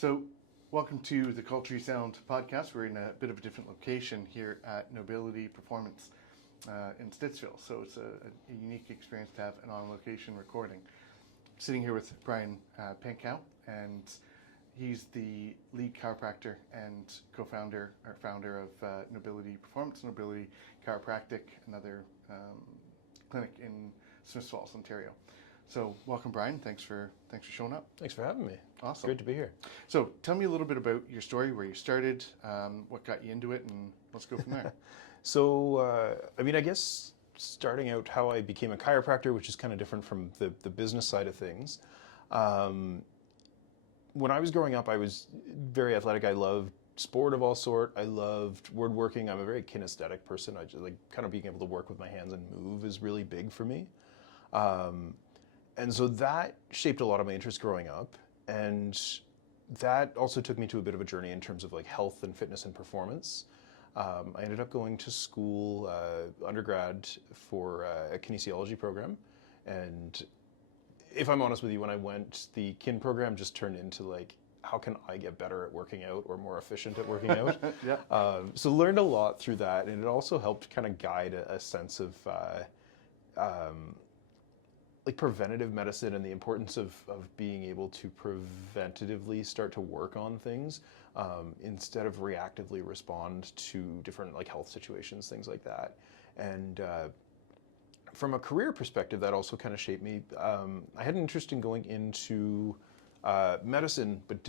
So, welcome to the Culture Sound podcast. We're in a bit of a different location here at Nobility Performance in Stittsville. So it's a unique experience to have an on-location recording. Sitting here with Bryan Pankow, and he's the lead chiropractor and co-founder or founder of Nobility Performance, Nobility Chiropractic, another clinic in Smiths Falls, Ontario. So welcome, Bryan. Thanks for showing up. Thanks for having me. Awesome. Great to be here. So tell me a little bit about your story, where you started, what got you into it, and let's go from there. So, I guess starting out how I became a chiropractor, which is kind of different from the business side of things. When I was growing up, I was very athletic. I loved sport of all sort. I loved woodworking. I'm a very kinesthetic person. I just like kind of being able to work with my hands and move is really big for me. And so that shaped a lot of my interest growing up. And that also took me to a bit of a journey in terms of like health and fitness and performance. I ended up going to school, undergrad, for a kinesiology program. And if I'm honest with you, when I went, the kin program just turned into like, how can I get better at working out or more efficient at working out? Yeah. So learned a lot through that. And it also helped kind of guide a sense of like preventative medicine and the importance of being able to preventatively start to work on things instead of reactively respond to different like health situations, things like that. And from a career perspective, that also kind of shaped me. I had an interest in going into medicine, but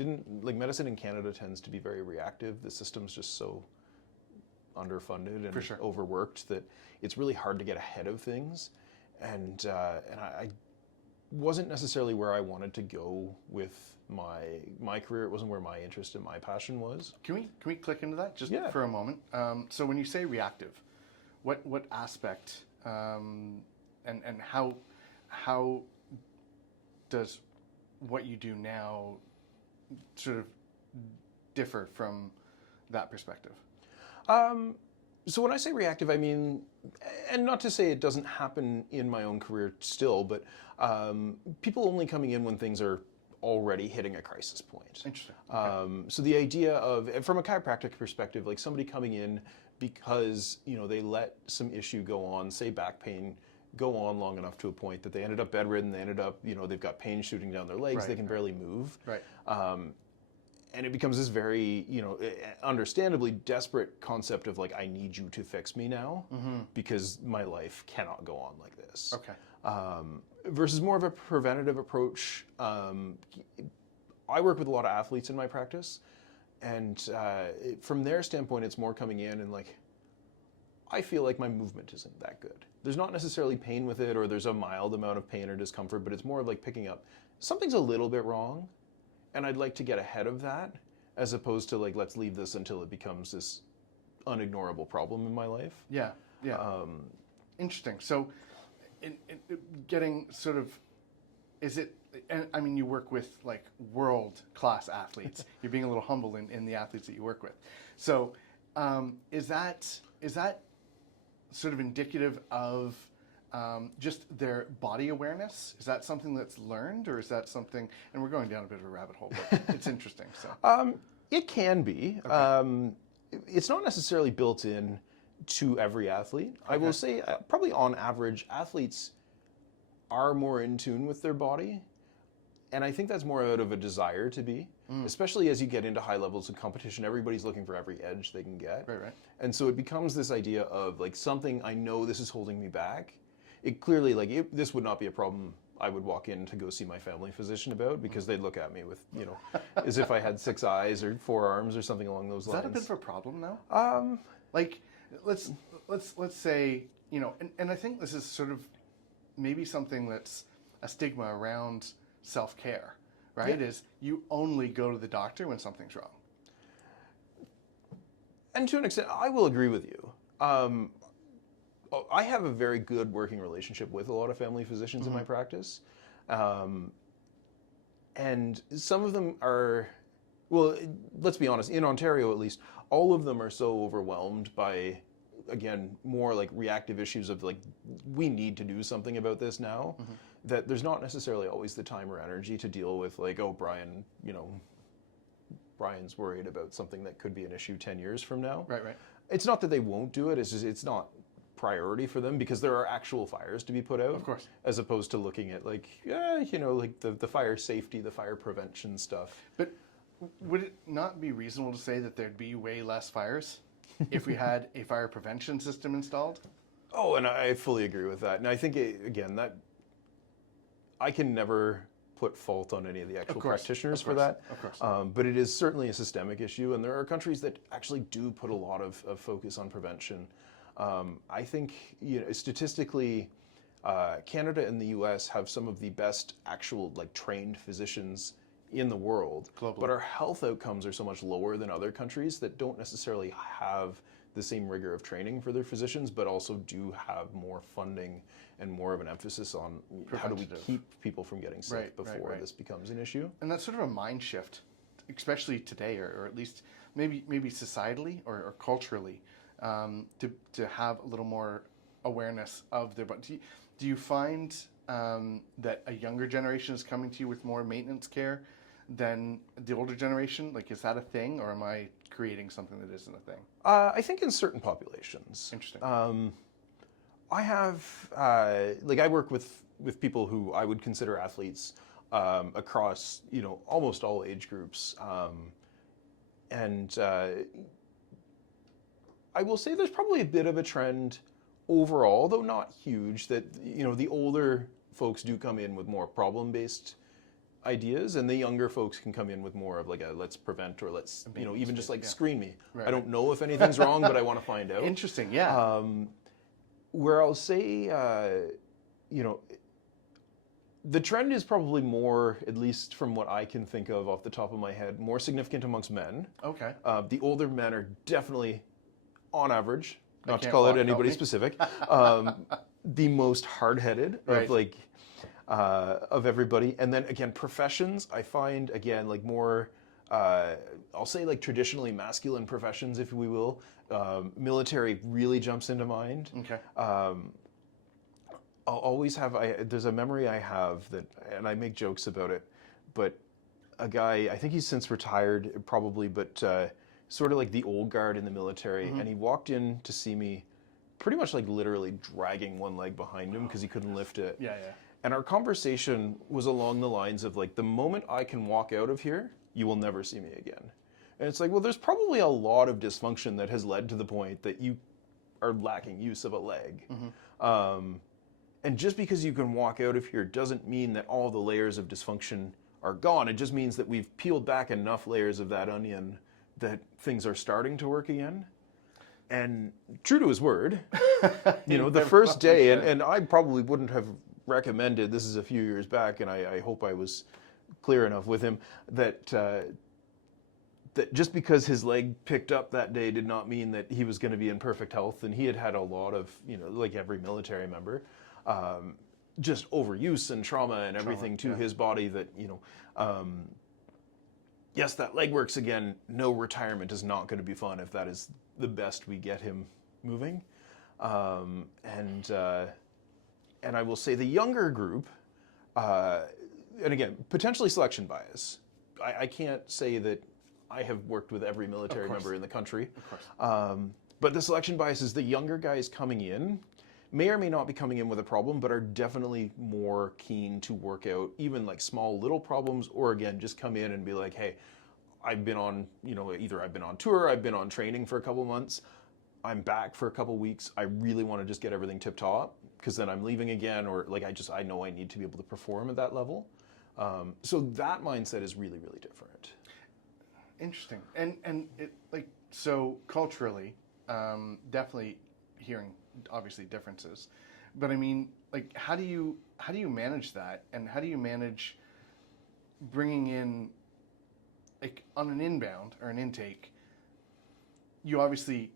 medicine in Canada tends to be very reactive. The system's just so underfunded and overworked that it's really hard to get ahead of things. And I wasn't necessarily where I wanted to go with my career. It wasn't where my interest and my passion was. Can we click into that just for a moment? So when you say reactive, what aspect and how does what you do now sort of differ from that perspective? So when I say reactive, I mean, and not to say it doesn't happen in my own career still, but people only coming in when things are already hitting a crisis point. Interesting. Okay. So the idea of, from a chiropractic perspective, like somebody coming in because, they let some issue go on, say back pain, go on long enough to a point that they ended up bedridden, they ended up, they've got pain shooting down their legs, they can barely move. Right. And it becomes this very, understandably desperate concept of like, I need you to fix me now because my life cannot go on like this. Okay. Versus more of a preventative approach. I work with a lot of athletes in my practice, and from their standpoint, it's more coming in and like, I feel like my movement isn't that good. There's not necessarily pain with it, or there's a mild amount of pain or discomfort, but it's more of like picking up something's a little bit wrong. And I'd like to get ahead of that, as opposed to like, let's leave this until it becomes this unignorable problem in my life. Yeah. Interesting. So, in getting sort of, is it? And I mean, you work with like world-class athletes. You're being a little humble in the athletes that you work with. So, is that sort of indicative of just their body awareness? Is that something that's learned, or is that something, and we're going down a bit of a rabbit hole, but it's interesting. So it can be. Okay. It's not necessarily built in to every athlete. Okay. I will say probably on average, athletes are more in tune with their body. And I think that's more out of a desire to be, especially as you get into high levels of competition. Everybody's looking for every edge they can get. Right. And so it becomes this idea of like something, I know this is holding me back. It clearly, this would not be a problem I would walk in to go see my family physician about, because they'd look at me with, as if I had 6 eyes or 4 arms or something along those lines. Is that a bit of a problem though? Let's say, and I think this is sort of maybe something that's a stigma around self-care, right? Yeah. Is you only go to the doctor when something's wrong. And to an extent, I will agree with you. I have a very good working relationship with a lot of family physicians in my practice. And some of them are, well, let's be honest, in Ontario at least, all of them are so overwhelmed by, again, more like reactive issues of like, we need to do something about this now, that there's not necessarily always the time or energy to deal with like, oh, Bryan, Bryan's worried about something that could be an issue 10 years from now. Right. It's not that they won't do it, it's just it's not priority for them because there are actual fires to be put out. Of course. As opposed to looking at like, like the fire safety, the fire prevention stuff. But would it not be reasonable to say that there'd be way less fires if we had a fire prevention system installed? Oh, and I fully agree with that. And I think, again, that I can never put fault on any of the actual practitioners for that. Of course. But it is certainly a systemic issue, and there are countries that actually do put a lot of focus on prevention. I think, statistically, Canada and the U.S. have some of the best actual trained physicians in the world. Globally. But our health outcomes are so much lower than other countries that don't necessarily have the same rigor of training for their physicians, but also do have more funding and more of an emphasis on how do we keep people from getting sick before this becomes an issue. And that's sort of a mind shift, especially today, or at least maybe societally or culturally, to have a little more awareness of their body. Do you find that a younger generation is coming to you with more maintenance care than the older generation? Like, is that a thing, or am I creating something that isn't a thing? I think in certain populations. Interesting. I have, I work with people who I would consider athletes across, almost all age groups. And I will say there's probably a bit of a trend overall, though not huge, that, the older folks do come in with more problem-based ideas, and the younger folks can come in with more of like a let's prevent, or let's, even just screen me. Right, I don't know if anything's wrong, but I want to find out. Interesting, yeah. Where I'll say, the trend is probably more, at least from what I can think of off the top of my head, more significant amongst men. Okay. The older men are definitely, on average, not to call out anybody specific, the most hard-headed of everybody. And then again, professions, I find again more, I'll say traditionally masculine professions, if we will. Military really jumps into mind. Okay. I'll always have, there's a memory I have that, and I make jokes about it, but a guy, I think he's since retired probably, but sort of like the old guard in the military, and he walked in to see me pretty much literally dragging one leg behind him because he couldn't lift it. Yeah. And our conversation was along the lines of the moment I can walk out of here, you will never see me again. And it's well, there's probably a lot of dysfunction that has led to the point that you are lacking use of a leg. And just because you can walk out of here doesn't mean that all the layers of dysfunction are gone. It just means that we've peeled back enough layers of that onion that things are starting to work again. And true to his word, the first day, and I probably wouldn't have recommended, this is a few years back, and I hope I was clear enough with him, that that just because his leg picked up that day did not mean that he was going to be in perfect health. And he had a lot of, like every military member, just overuse and trauma and everything to his body that, yes, that leg works again. No retirement is not going to be fun if that is the best we get him moving. And I will say the younger group, and again, potentially selection bias. I can't say that I have worked with every military member in the country. Of course. But the selection bias is the younger guys coming in may or may not be coming in with a problem, but are definitely more keen to work out even small little problems, or again, just come in and be like, hey, I've been on, either I've been on tour, I've been on training for a couple months, I'm back for a couple weeks, I really want to just get everything tip top, because then I'm leaving again, or I know I need to be able to perform at that level. So that mindset is really, really different. Interesting. And it so culturally, definitely hearing obviously differences, but I mean, how do you manage that, and how do you manage bringing in on an inbound or an intake? You obviously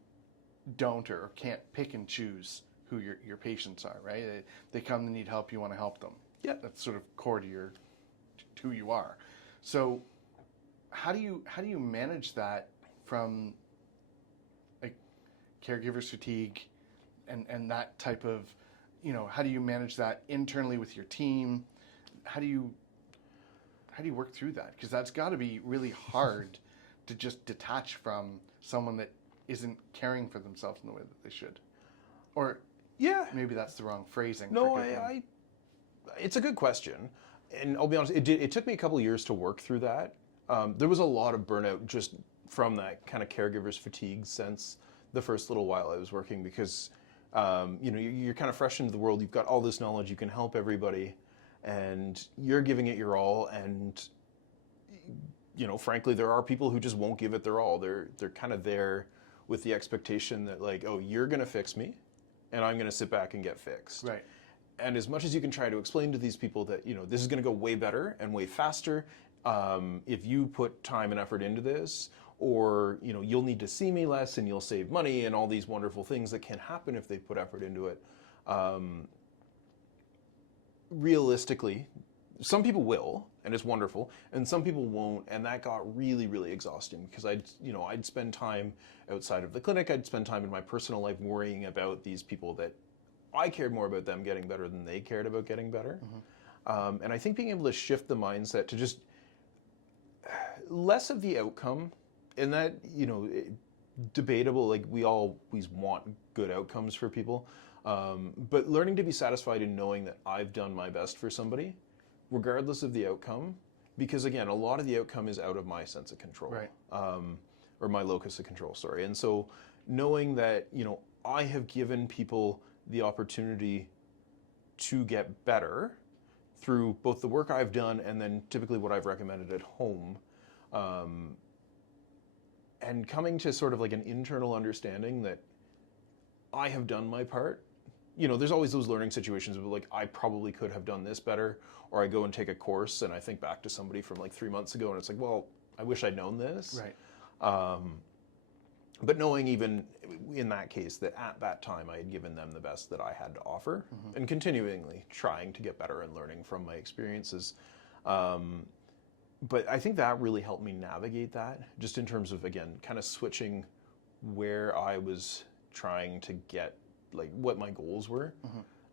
don't or can't pick and choose who your patients are, right? They come, they need help, you want to help them. Yeah, that's sort of core to who you are. So how do you manage that from caregivers fatigue and that type of, how do you manage that internally with your team? How do you work through that? Because that's got to be really hard to just detach from someone that isn't caring for themselves in the way that they should? Or Yeah. maybe that's the wrong phrasing. No, Forgive me. it's a good question. And I'll be honest, it took me a couple of years to work through that. There was a lot of burnout just from that kind of caregiver's fatigue sense the first little while I was working, because you're kind of fresh into the world. You've got all this knowledge. You can help everybody, and you're giving it your all. And frankly, there are people who just won't give it their all. They're kind of there with the expectation that, like, oh, you're going to fix me, and I'm going to sit back and get fixed. Right. And as much as you can try to explain to these people that, this is going to go way better and way faster if you put time and effort into this, or, you'll need to see me less and you'll save money and all these wonderful things that can happen if they put effort into it. Realistically, some people will, and it's wonderful, and some people won't, and that got really, really exhausting, because I'd spend time outside of the clinic, I'd spend time in my personal life worrying about these people that I cared more about them getting better than they cared about getting better. Mm-hmm. And I think being able to shift the mindset to just less of the outcome, and that, debatable, like, we always want good outcomes for people, but learning to be satisfied in knowing that I've done my best for somebody, regardless of the outcome, because again, a lot of the outcome is out of my sense of control, right. Or my locus of control, sorry. And so knowing that, I have given people the opportunity to get better through both the work I've done and then typically what I've recommended at home, and coming to sort of like an internal understanding that I have done my part. There's always those learning situations where, like, I probably could have done this better, or I go and take a course and I think back to somebody from like 3 months ago and it's like, well, I wish I'd known this. Right. But knowing even in that case that at that time I had given them the best that I had to offer, mm-hmm. and continually trying to get better and learning from my experiences. But I think that really helped me navigate that, just in terms of, again, kind of switching where I was trying to get, like, what my goals were.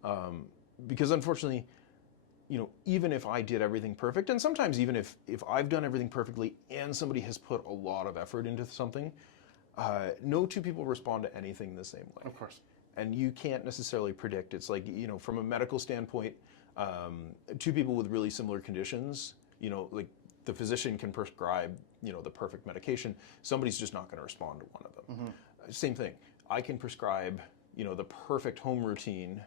Mm-hmm. Because unfortunately, even if I did everything perfect, and sometimes even if I've done everything perfectly and somebody has put a lot of effort into something, no two people respond to anything the same way. Of course. And you can't necessarily predict. It's like, from a medical standpoint, two people with really similar conditions, like, the physician can prescribe, the perfect medication. Somebody's just not going to respond to one of them. Mm-hmm. Same thing. I can prescribe, the perfect home routine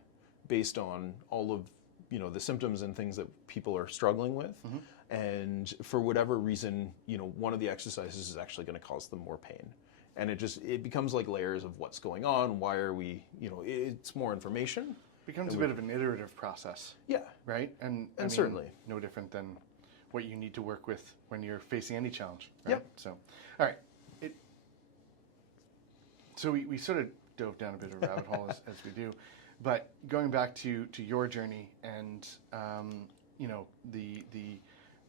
based on all of, the symptoms and things that people are struggling with. Mm-hmm. And for whatever reason, one of the exercises is actually going to cause them more pain. And it becomes like layers of what's going on. Why are we, it's more information. Becomes a bit of an iterative process. Yeah. Right? And certainly. No different than what you need to work with when you're facing any challenge. Right? Yep. So, all right. So we sort of dove down a bit of a rabbit hole as we do. But going back to your journey and, the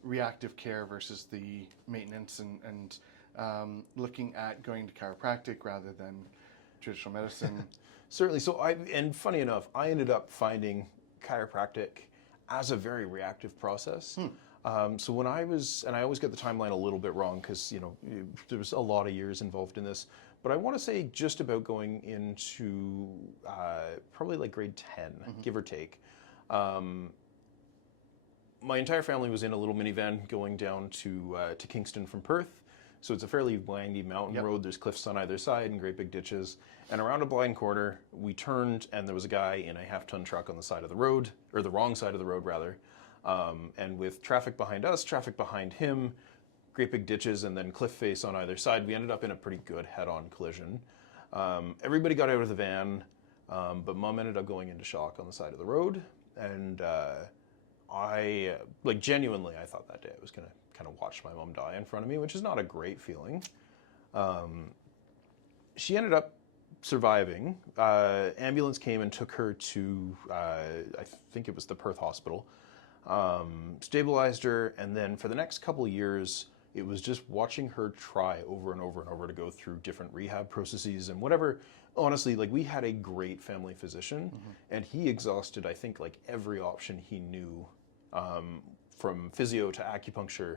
reactive care versus the maintenance and looking at going to chiropractic rather than traditional medicine. Certainly. So and funny enough, I ended up finding chiropractic as a very reactive process. So when I always get the timeline a little bit wrong because, there was a lot of years involved in this, but I want to say just about going into probably like grade 10, mm-hmm. give or take. My entire family was in a little minivan going down to Kingston from Perth. So it's a fairly windy mountain road. There's cliffs on either side and great big ditches. And around a blind corner, we turned and there was a guy in a half-ton truck on the side of the road, or the wrong side of the road rather. And with traffic behind us, traffic behind him, great big ditches, and then cliff face on either side, we ended up in a pretty good head-on collision. Everybody got out of the van, but Mom ended up going into shock on the side of the road. And I genuinely, I thought that day I was going to kind of watch my mom die in front of me, which is not a great feeling. She ended up surviving. Ambulance came and took her to, I think it was the Perth hospital, stabilized her, and then for the next couple of years, it was just watching her try over and over and over to go through different rehab processes and whatever. Honestly, we had a great family physician, mm-hmm. and he exhausted, I think, every option he knew, from physio to acupuncture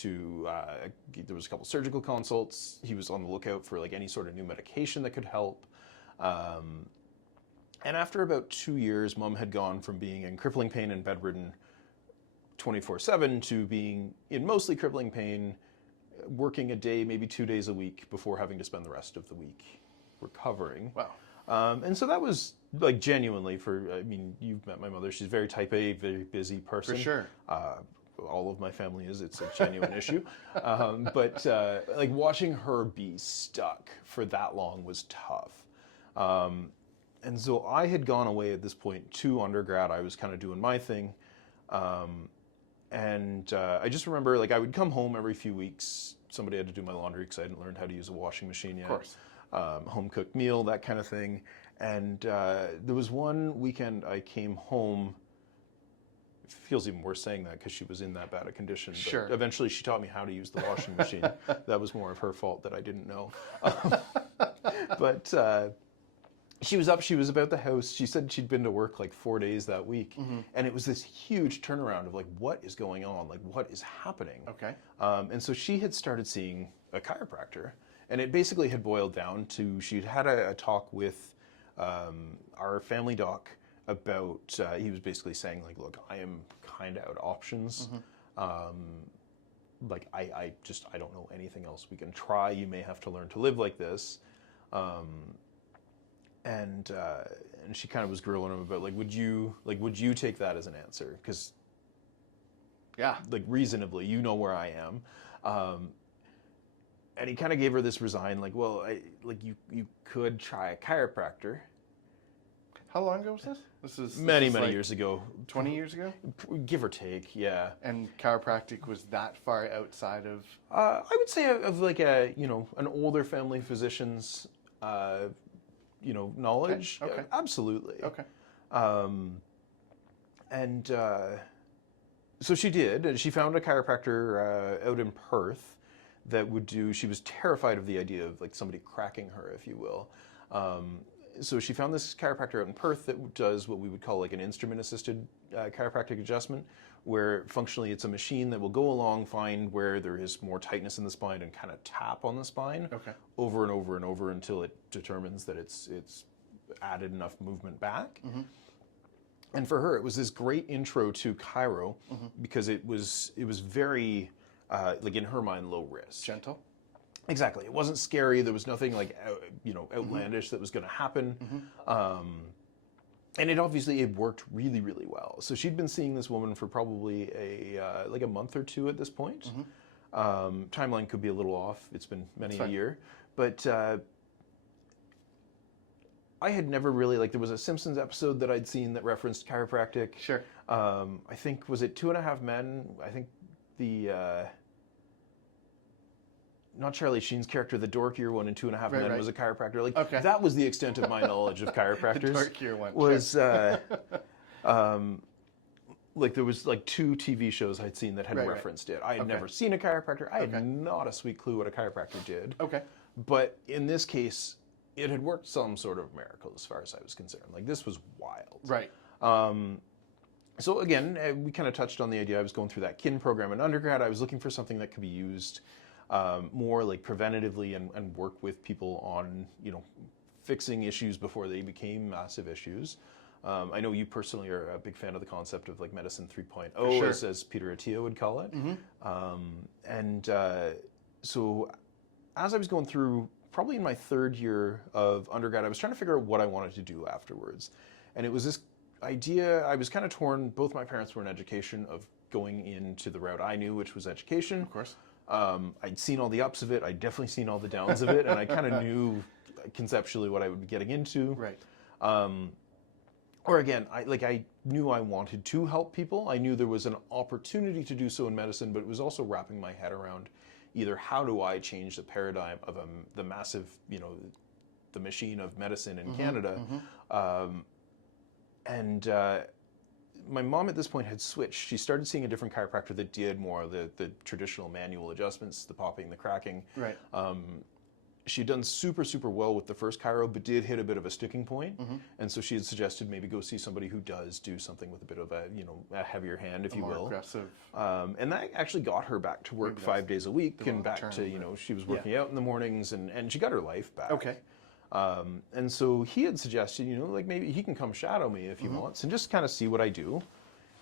to, there was a couple surgical consults. He was on the lookout for like any sort of new medication that could help. And after about 2 years, Mom had gone from being in crippling pain and bedridden 24/7 to being in mostly crippling pain, working a day, maybe 2 days a week before having to spend the rest of the week recovering. Wow. And so that was like genuinely I mean, you've met my mother. She's very type A, very busy person. For sure. All of my family is. It's a genuine issue. But like watching her be stuck for that long was tough. And so I had gone away at this point to undergrad. I was kind of doing my thing. And I just remember like I would come home every few weeks. Somebody had to do my laundry because I hadn't learned how to use a washing machine yet. Of course. Home cooked meal, that kind of thing. And there was one weekend I came home. It feels even worse saying that because she was in that bad a condition. But Sure. eventually she taught me how to use the washing machine. That was more of her fault that I didn't know. But she was up, she was about the house. She said she'd been to work like 4 days that week. And it was this huge turnaround of like, what is going on? Like, what is happening? Okay. And so she had started seeing a chiropractor. And it basically had boiled down to, she'd had a talk with our family doc about, he was basically saying like, look, I am kind of out of options. Like, I don't know anything else we can try. You may have to learn to live like this. And she kind of was grilling him about like, would you take that as an answer? Because Yeah. like reasonably, you know where I am. And he kind of gave her this resign, like, well, you could try a chiropractor. How long ago was this? This is Many like years ago. 20 years ago? Give or take, yeah. And chiropractic was that far outside of... I would say of like an older family physician's, knowledge. Okay. Absolutely. Okay. And so she did, and she found a chiropractor out in Perth that would do, she was terrified of the idea of like somebody cracking her, if you will. So she found this chiropractor out in Perth that does what we would call like an instrument-assisted chiropractic adjustment, where functionally it's a machine that will go along, find where there is more tightness in the spine and kind of tap on the spine over and over and over until it determines that it's added enough movement back. And for her, it was this great intro to chiro because it was very, like in her mind, low risk. Gentle? Exactly. It wasn't scary. There was nothing like, outlandish that was going to happen. And it obviously, it worked really, really well. So she'd been seeing this woman for probably a month or two at this point. Timeline could be a little off. It's been many a year. But I had never really, like there was a Simpsons episode that I'd seen that referenced chiropractic. Sure. I think, was it 2.5 Men? I think the... not Charlie Sheen's character, the dorkier one in 2.5 Men was a chiropractor. Like that was the extent of my knowledge of chiropractors. The dorkier one. Was like there was like 2 TV shows I'd seen that had referenced it. I had never seen a chiropractor. I had not a sweet clue what a chiropractor did. Okay. But in this case, it had worked some sort of miracle as far as I was concerned. Like this was wild. Right. So again, we kind of touched on the idea. I was going through that KIN program in undergrad. I was looking for something that could be used more like preventatively and work with people on, fixing issues before they became massive issues. I know you personally are a big fan of the concept of like medicine 3.0, as Peter Attia would call it. So as I was going through, probably in my 3rd year of undergrad, I was trying to figure out what I wanted to do afterwards. And it was this idea, I was kind of torn. Both my parents were in education, of going into the route I knew, which was education. Of course. I'd seen all the ups of it. I'd definitely seen all the downs of it. And I kind of knew conceptually what I would be getting into. Right. Or again, I knew I wanted to help people. I knew there was an opportunity to do so in medicine, but it was also wrapping my head around either how do I change the paradigm of the massive, the machine of medicine in Canada. My mom at this point had switched. She started seeing a different chiropractor that did more of the traditional manual adjustments, the popping, the cracking. Right. she'd done super, super well with the first chiro, but did hit a bit of a sticking point. And so she had suggested maybe go see somebody who does do something with a bit of a, a heavier hand, if you More will. aggressive. And that actually got her back to work 5 days a week and back to, she was working out in the mornings and she got her life back. Okay. And so he had suggested, like maybe he can come shadow me if he wants and just kind of see what I do.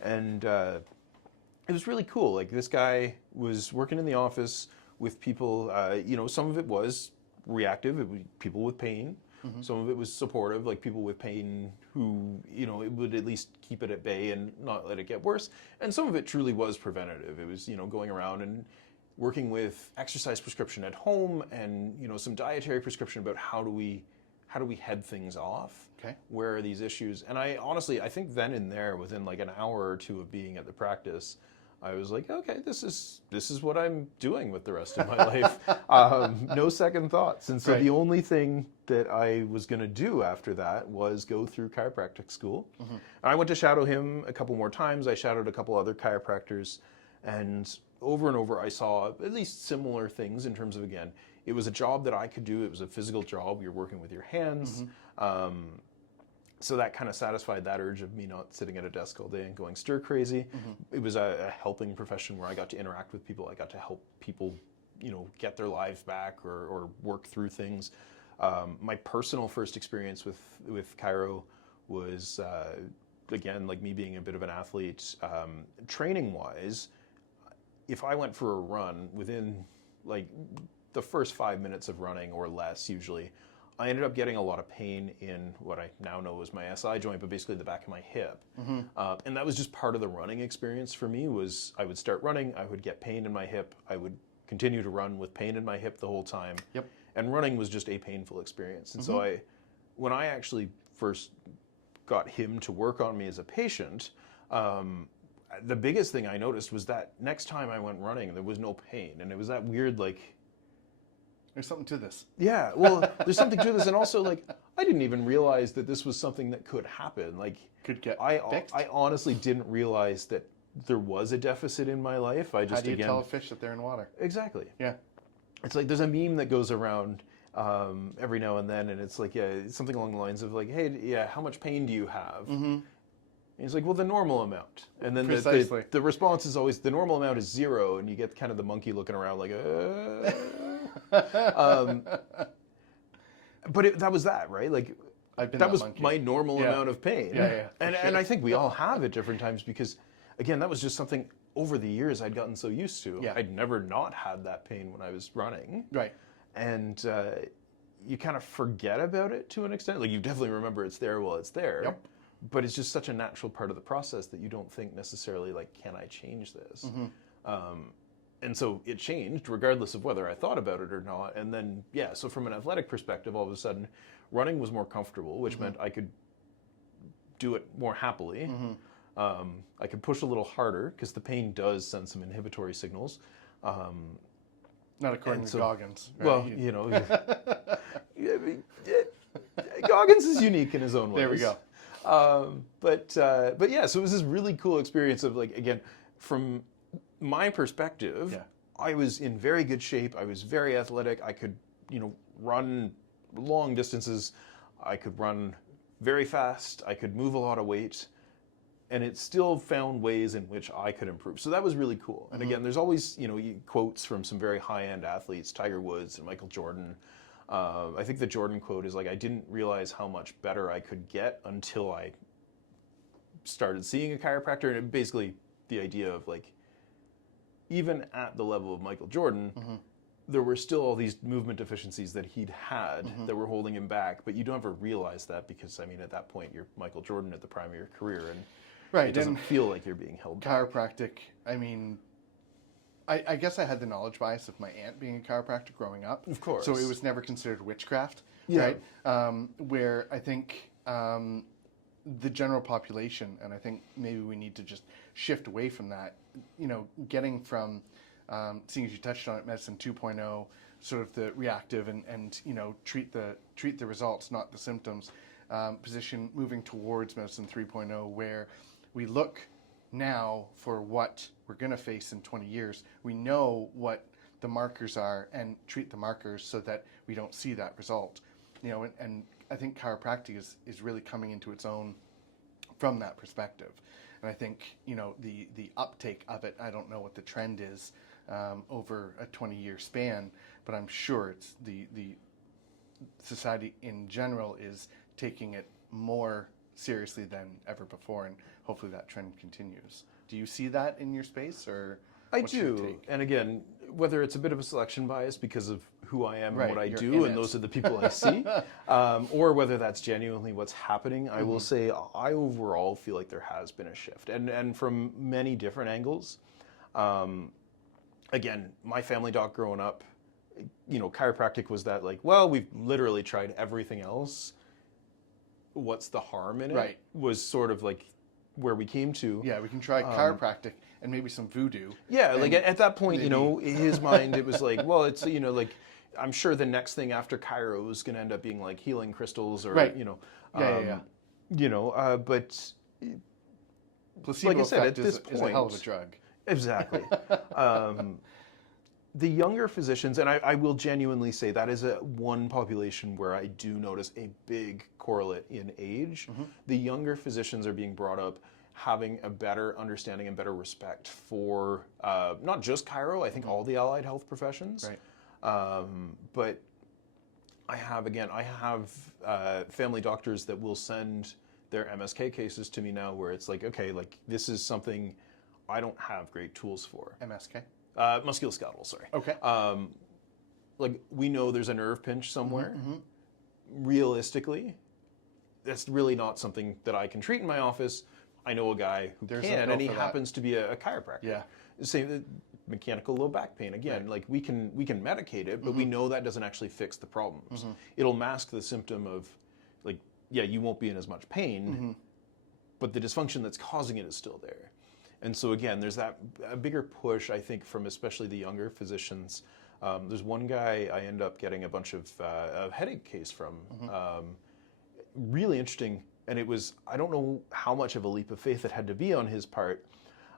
And it was really cool. Like this guy was working in the office with people, some of it was reactive, it was people with pain. Some of it was supportive, like people with pain who, it would at least keep it at bay and not let it get worse. And some of it truly was preventative. It was, going around and working with exercise prescription at home and, some dietary prescription about how do we head things off? Okay. Where are these issues? And I think then and there, within like an hour or two of being at the practice, I was like, okay, this is what I'm doing with the rest of my life. No second thoughts. And so the only thing that I was going to do after that was go through chiropractic school. And I went to shadow him a couple more times. I shadowed a couple other chiropractors. And over I saw at least similar things in terms of, again, it was a job that I could do. It was a physical job. You're working with your hands. So that kind of satisfied that urge of me not sitting at a desk all day and going stir crazy. It was a helping profession where I got to interact with people. I got to help people, get their lives back or work through things. My personal first experience with chiro was, again, like me being a bit of an athlete, training-wise, if I went for a run within like the first 5 minutes of running or less usually, I ended up getting a lot of pain in what I now know as my SI joint, but basically the back of my hip. And that was just part of the running experience for me. Was I would start running, I would get pain in my hip, I would continue to run with pain in my hip the whole time. And running was just a painful experience. And so when I actually first got him to work on me as a patient, the biggest thing I noticed was that next time I went running, there was no pain. And it was that weird, like, there's something to this. Yeah, well, there's something to this. And also, like, I didn't even realize that this was something that could happen. Like, could get fixed. I honestly didn't realize that there was a deficit in my life. I just, how do you tell a fish that they're in water? Exactly. Yeah. It's like there's a meme that goes around every now and then, and it's like, it's something along the lines of like, hey, how much pain do you have? And he's like, well, the normal amount. And then the response is always, the normal amount is 0, and you get kind of the monkey looking around like, but that was that, right? Like, that was monkey. My normal amount of pain. And I think we all have at different times because, again, that was just something over the years I'd gotten so used to. I'd never not had that pain when I was running. And you kind of forget about it to an extent. Like, you definitely remember it's there while it's there. But it's just such a natural part of the process that you don't think necessarily, like, can I change this? And so it changed regardless of whether I thought about it or not. And then, so from an athletic perspective, all of a sudden, running was more comfortable, which meant I could do it more happily. I could push a little harder because the pain does send some inhibitory signals. Not according to Goggins. Right? Well, Goggins is unique in his own ways. There we go. But yeah, so it was this really cool experience of, like, again, from my perspective, I was in very good shape. I was very athletic. I could, run long distances. I could run very fast. I could move a lot of weight. And it still found ways in which I could improve. So that was really cool. And again, there's always, quotes from some very high-end athletes, Tiger Woods and Michael Jordan. I think the Jordan quote is like, I didn't realize how much better I could get until I started seeing a chiropractor. And basically the idea of, like, even at the level of Michael Jordan, there were still all these movement deficiencies that he'd had that were holding him back. But you don't ever realize that because, I mean, at that point, you're Michael Jordan at the prime of your career. And it doesn't feel like you're being held back. Chiropractic, I mean, I guess I had the knowledge bias of my aunt being a chiropractor growing up. Of course. So it was never considered witchcraft, right? Where I think the general population, and I think maybe we need to just shift away from that, getting from, seeing as you touched on it, medicine 2.0, sort of the reactive and treat the results, not the symptoms, position, moving towards medicine 3.0, where we look now for what we're going to face in 20 years. We know what the markers are and treat the markers so that we don't see that result. And I think chiropractic is really coming into its own from that perspective. And I think, the uptake of it, I don't know what the trend is over a 20-year span, but I'm sure it's the society in general is taking it more seriously than ever before, and hopefully that trend continues. Do you see that in your space, or I do? And again, whether it's a bit of a selection bias because of who I am and what I do, and those are the people I see, or whether that's genuinely what's happening, I will say I overall feel like there has been a shift, and from many different angles. Again, my family doc growing up, chiropractic was that like, well, we've literally tried everything else. What's the harm in it? Right. Was sort of like where we came to. Yeah, we can try chiropractic and maybe some voodoo. Yeah, like at that point, in his mind, it was like, well, it's, like, I'm sure the next thing after chiro is going to end up being like healing crystals or, right. But placebo like I said, effect at this is a hell of a drug. Exactly. The younger physicians, and I will genuinely say that is one population where I do notice a big correlate in age. The younger physicians are being brought up having a better understanding and better respect for not just chiro, I think all the allied health professions. Right. But I have family doctors that will send their MSK cases to me now where it's like, okay, like this is something I don't have great tools for. MSK? Musculoskeletal, sorry. Okay. Like we know there's a nerve pinch somewhere. Realistically, that's really not something that I can treat in my office. I know a guy who can, and he happens to be a chiropractor. Yeah. Same mechanical low back pain. Again, right. Like we can medicate it, but we know that doesn't actually fix the problems. It'll mask the symptom of, like, yeah, you won't be in as much pain, but the dysfunction that's causing it is still there. And so again, there's a bigger push, I think, from especially the younger physicians. There's one guy I end up getting a bunch of a headache case from. Really interesting, and it was, I don't know how much of a leap of faith it had to be on his part,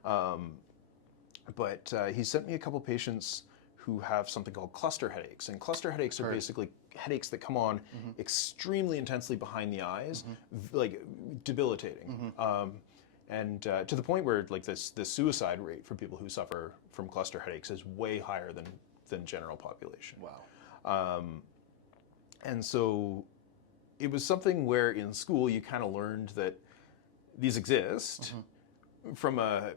but he sent me a couple patients who have something called cluster headaches. And cluster headaches are basically headaches that come on extremely intensely behind the eyes, like debilitating. And to the point where like the suicide rate for people who suffer from cluster headaches is way higher than general population. Wow. And so it was something where in school you kind of learned that these exist from a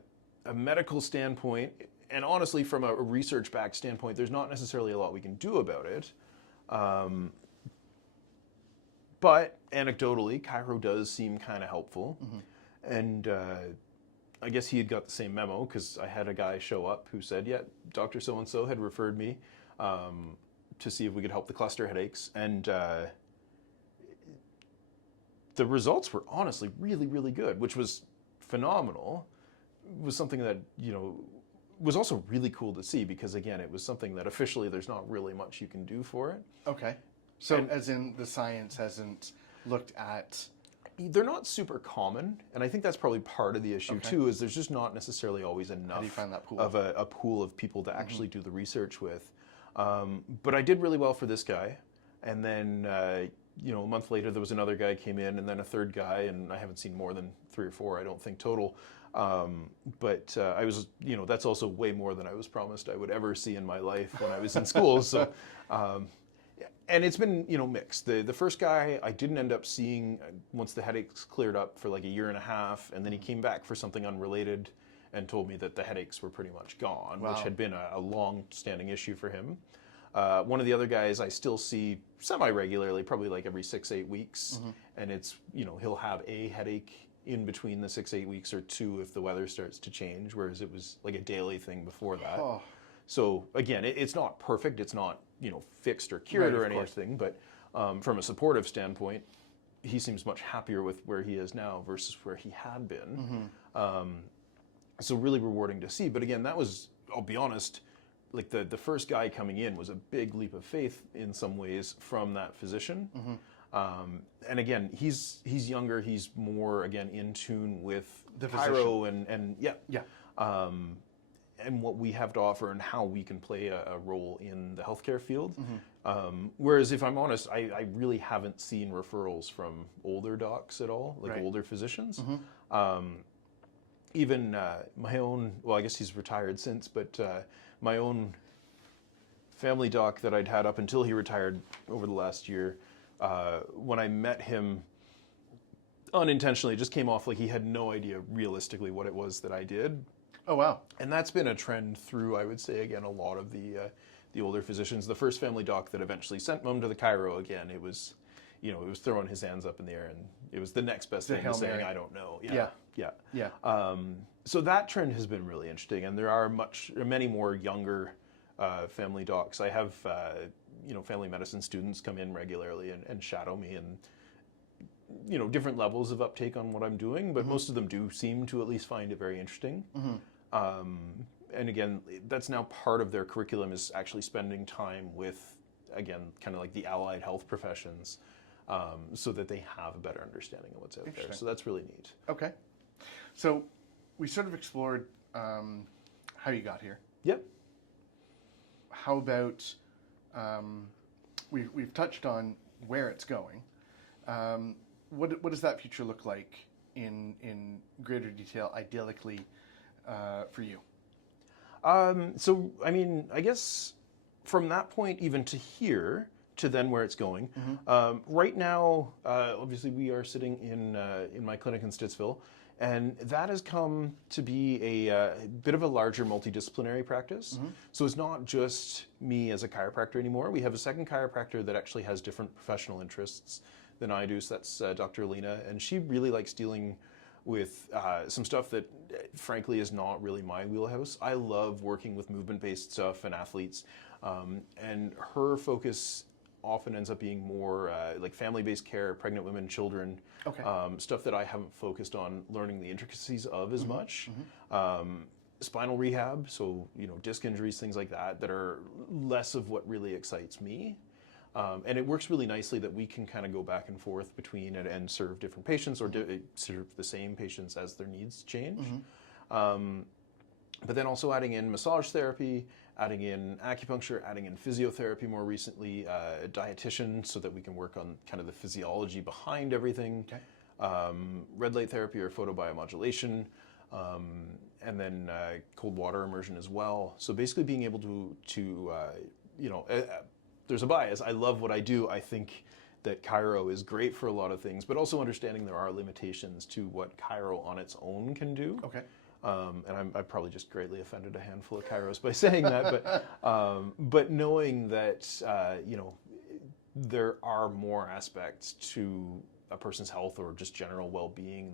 medical standpoint, and honestly from a research-backed standpoint, there's not necessarily a lot we can do about it. But anecdotally, chiro does seem kind of helpful. And I guess he had got the same memo because I had a guy show up who said, yeah, Dr. So-and-so had referred me to see if we could help the cluster headaches. And the results were honestly really, really good, which was phenomenal. It was something that, was also really cool to see because, again, it was something that officially there's not really much you can do for it. Okay. So as in the science hasn't looked at... They're not super common, and I think that's probably part of the issue too, is there's just not necessarily always enough How do you find that pool? of a pool of people to actually do the research with. But I did really well for this guy, and then a month later there was another guy came in, and then a third guy, and I haven't seen more than 3 or 4, I don't think, total. But I was, that's also way more than I was promised I would ever see in my life when I was in school. So, and it's been, mixed. The first guy I didn't end up seeing once the headaches cleared up for like 1.5 years, and then he came back for something unrelated and told me that the headaches were pretty much gone, which had been a long-standing issue for him. One of the other guys I still see semi-regularly, probably like every 6-8 weeks, and it's, he'll have a headache in between the 6-8 weeks or 2 if the weather starts to change, whereas it was like a daily thing before that. Oh. So again, it's not perfect, it's not, fixed or cured or anything, but from a supportive standpoint, he seems much happier with where he is now versus where he had been. So really rewarding to see. But again, that was, I'll be honest, like the first guy coming in was a big leap of faith in some ways from that physician. And again, he's younger, he's more, again, in tune with the chiro and yeah. and what we have to offer and how we can play a role in the healthcare field. Whereas if I'm honest, I really haven't seen referrals from older docs at all, like Right. older physicians. Even my own, well, I guess he's retired since, but my own family doc that I'd had up until he retired over the last year, when I met him unintentionally, it just came off like he had no idea realistically what it was that I did. Oh, wow. And that's been a trend through, I would say, again, a lot of the older physicians. The first family doc that eventually sent mom to the chiro, again, it was, it was throwing his hands up in the air, and it was the next best thing to saying, I don't know. Yeah. So that trend has been really interesting, and there are many more younger family docs. I have, family medicine students come in regularly and shadow me, and different levels of uptake on what I'm doing, but most of them do seem to at least find it very interesting. And again, that's now part of their curriculum, is actually spending time with, again, kind of like the allied health professions, so that they have a better understanding of what's out there. So that's really neat. Okay. So we sort of explored how you got here. Yep. How about, we've touched on where it's going. What does that future look like in greater detail, idyllically, for you? So, I mean, I guess from that point even to here, to then where it's going, right now, obviously we are sitting in my clinic in Stittsville, and that has come to be a bit of a larger multidisciplinary practice. So it's not just me as a chiropractor anymore. We have a second chiropractor that actually has different professional interests than I do. So that's Dr. Alina, and she really likes dealing with some stuff that frankly is not really my wheelhouse. I love working with movement-based stuff and athletes, and her focus often ends up being more like family-based care, pregnant women, children, stuff that I haven't focused on learning the intricacies of as much. Spinal rehab, so disc injuries, things like that, that are less of what really excites me. And it works really nicely that we can kind of go back and forth between it and serve different patients, or serve the same patients as their needs change. But then also adding in massage therapy, adding in acupuncture, adding in physiotherapy more recently, a dietitian, so that we can work on kind of the physiology behind everything. Red light therapy or photobiomodulation, and then cold water immersion as well. So basically being able to there's a bias. I love what I do. I think that chiro is great for a lot of things, but also understanding there are limitations to what chiro on its own can do. And I probably just greatly offended a handful of chiros by saying that, but knowing that there are more aspects to a person's health or just general well-being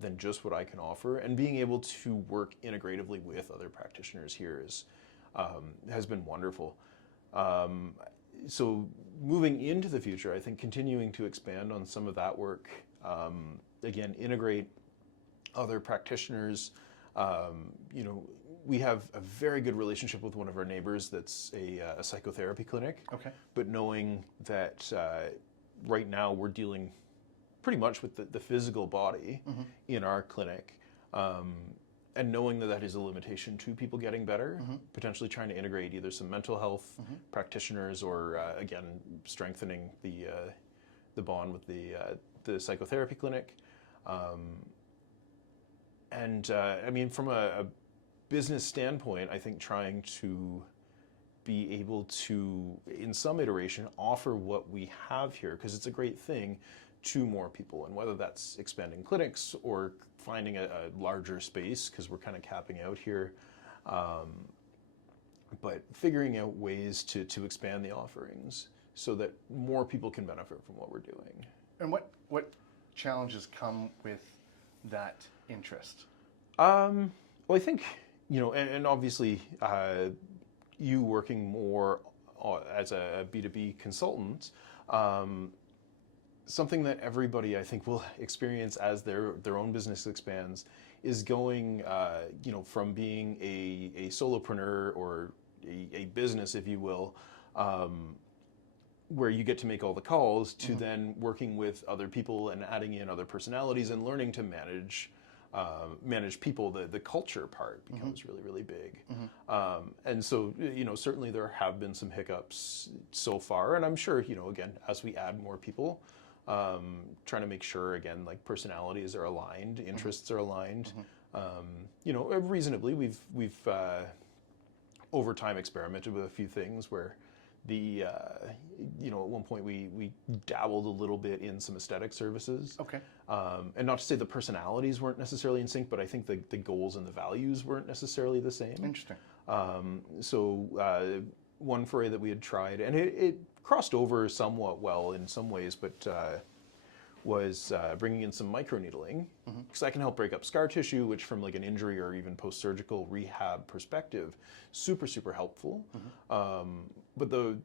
than just what I can offer, and being able to work integratively with other practitioners here has been wonderful. So moving into the future, I think continuing to expand on some of that work, again, integrate other practitioners. We have a very good relationship with one of our neighbors that's a psychotherapy clinic. But knowing that right now we're dealing pretty much with the physical body in our clinic, and knowing that is a limitation to people getting better, potentially trying to integrate either some mental health practitioners, or again, strengthening the bond with the psychotherapy clinic. I mean, from a business standpoint, I think trying to be able to, in some iteration, offer what we have here, because it's a great thing, to more people. And whether that's expanding clinics or finding a larger space, because we're kind of capping out here, but figuring out ways to expand the offerings so that more people can benefit from what we're doing. And what challenges come with that interest? Well, I think, and obviously you working more as a B2B consultant, something that everybody, I think, will experience as their own business expands is going, from being a solopreneur or a business, if you will, where you get to make all the calls, to then working with other people and adding in other personalities and learning to manage manage people, the culture part becomes really, really big. And so, certainly there have been some hiccups so far, and I'm sure, again, as we add more people, trying to make sure, again, like personalities are aligned, interests are aligned. Reasonably, we've over time experimented with a few things where at one point we dabbled a little bit in some aesthetic services. Okay. And not to say the personalities weren't necessarily in sync, but I think the goals and the values weren't necessarily the same. Interesting. One foray that we had tried, and it crossed over somewhat well in some ways, but was bringing in some microneedling, because that can help break up scar tissue, which from like an injury or even post-surgical rehab perspective, super, super helpful. But the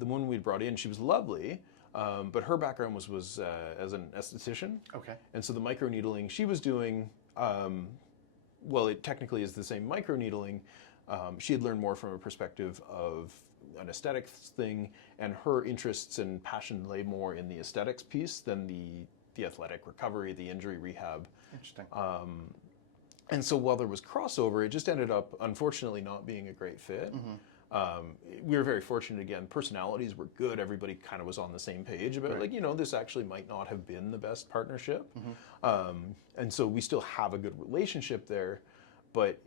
one we'd brought in, she was lovely, but her background was as an esthetician. Okay. And so the microneedling she was doing, well, it technically is the same microneedling. She had learned more from a perspective of an aesthetics thing, and her interests and passion lay more in the aesthetics piece than the athletic recovery, the injury rehab. Interesting. And so while there was crossover, it just ended up, unfortunately, not being a great fit. We were very fortunate, again, personalities were good. Everybody kind of was on the same page about, this actually might not have been the best partnership. And so we still have a good relationship there, but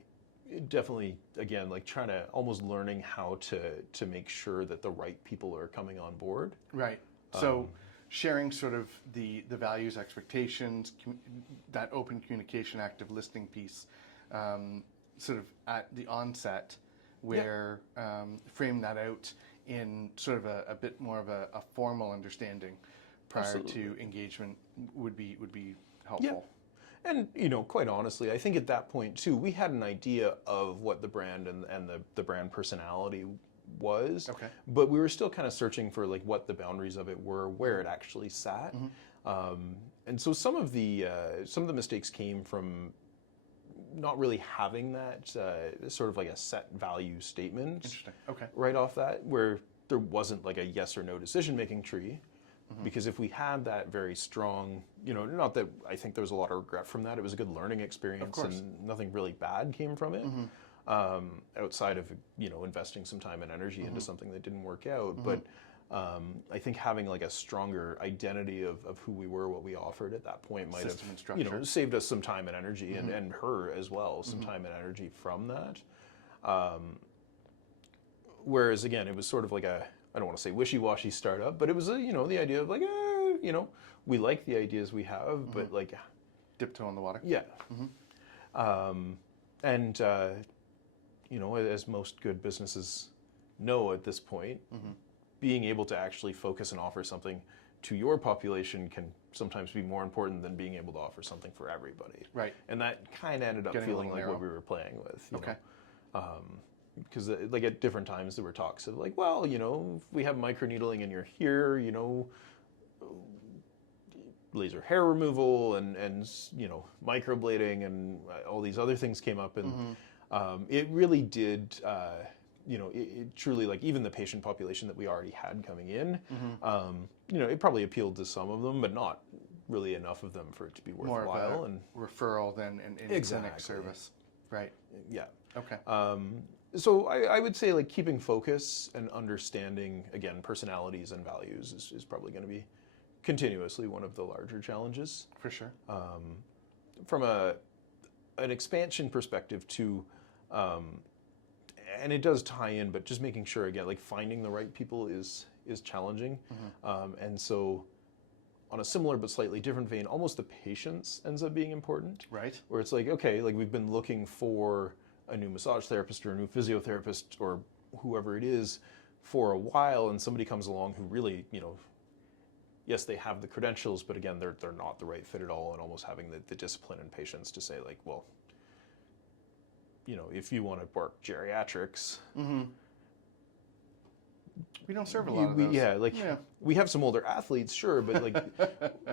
definitely, again, like trying to almost learning how to make sure that the right people are coming on board. Right. So sharing sort of the values, expectations, that open communication, active listening piece, sort of at the onset, where frame that out in sort of a bit more of a formal understanding prior to engagement would be helpful. Yeah. And, quite honestly, I think at that point, too, we had an idea of what the brand and the brand personality was. Okay. But we were still kind of searching for, like, what the boundaries of it were, where it actually sat. And so some of the mistakes came from not really having that sort of like a set value statement. Interesting. Okay. Right off that, where there wasn't like a yes or no decision-making tree. Because if we had that very strong, not that I think there was a lot of regret from that. It was a good learning experience, and nothing really bad came from it, outside of investing some time and energy into something that didn't work out. But I think having like a stronger identity of who we were, what we offered at that point might have saved us some time and energy, and her as well some time and energy from that. Whereas again, it was sort of like I don't want to say wishy-washy startup, but it was the idea of like, we like the ideas we have, but like dip toe in the water. Yeah. And as most good businesses know at this point, being able to actually focus and offer something to your population can sometimes be more important than being able to offer something for everybody. Right. And that kind of ended up feeling like what we were playing with. Okay. Because like at different times there were talks of like, well, if we have microneedling and you're here, laser hair removal and microblading and all these other things came up, and it really did, it truly, like, even the patient population that we already had coming in, it probably appealed to some of them, but not really enough of them for it to be worthwhile. More of a referral than an in-clinic service. Right. Yeah. Okay. So I would say like keeping focus and understanding, again, personalities and values is probably going to be continuously one of the larger challenges. For sure. From an expansion perspective too, and it does tie in, but just making sure, again, like finding the right people is challenging. And so on a similar but slightly different vein, almost the patience ends up being important. Right. Where it's like, okay, like we've been looking for a new massage therapist or a new physiotherapist or whoever it is for a while, and somebody comes along who really, yes, they have the credentials, but again, they're not the right fit at all, and almost having the discipline and patience to say like, well, if you want to work geriatrics, we don't serve a lot of those. We have some older athletes, sure, but like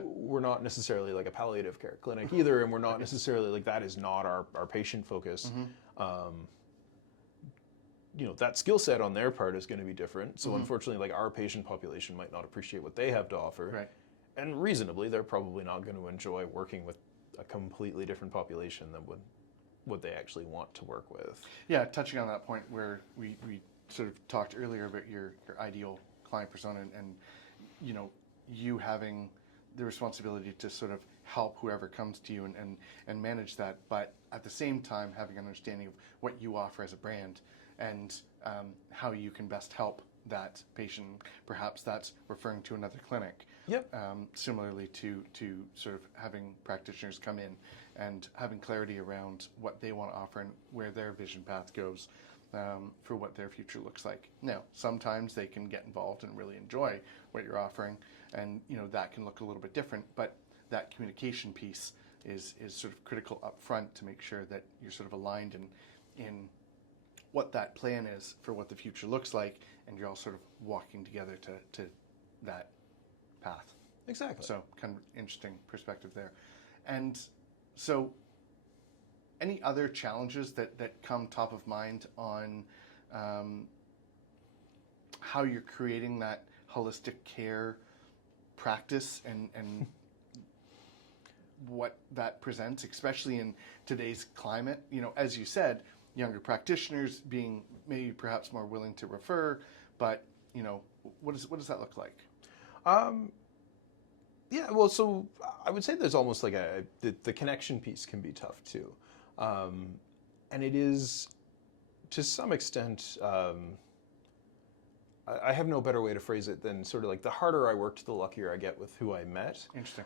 we're not necessarily like a palliative care clinic either, and we're not necessarily like, that is not our patient focus. That skill set on their part is going to be different. So unfortunately, like our patient population might not appreciate what they have to offer. Right. And reasonably, they're probably not going to enjoy working with a completely different population than what they actually want to work with. Yeah, touching on that point where we sort of talked earlier about your ideal client persona and you having the responsibility to sort of help whoever comes to you and manage that, but at the same time having an understanding of what you offer as a brand and how you can best help that patient. Perhaps that's referring to another clinic. Yep. Similarly to sort of having practitioners come in and having clarity around what they want to offer and where their vision path goes for what their future looks like. Now, sometimes they can get involved and really enjoy what you're offering, and that can look a little bit different, but that communication piece is sort of critical up front to make sure that you're sort of aligned in what that plan is for what the future looks like, and you're all sort of walking together to that path. Exactly. So kind of interesting perspective there. And so any other challenges that come top of mind on how you're creating that holistic care practice and what that presents, especially in today's climate? As you said, younger practitioners being maybe perhaps more willing to refer, but what does that look like? Yeah, well, so I would say there's almost like the connection piece can be tough too. And it is, to some extent, I have no better way to phrase it than sort of like the harder I worked, the luckier I get with who I met. Interesting.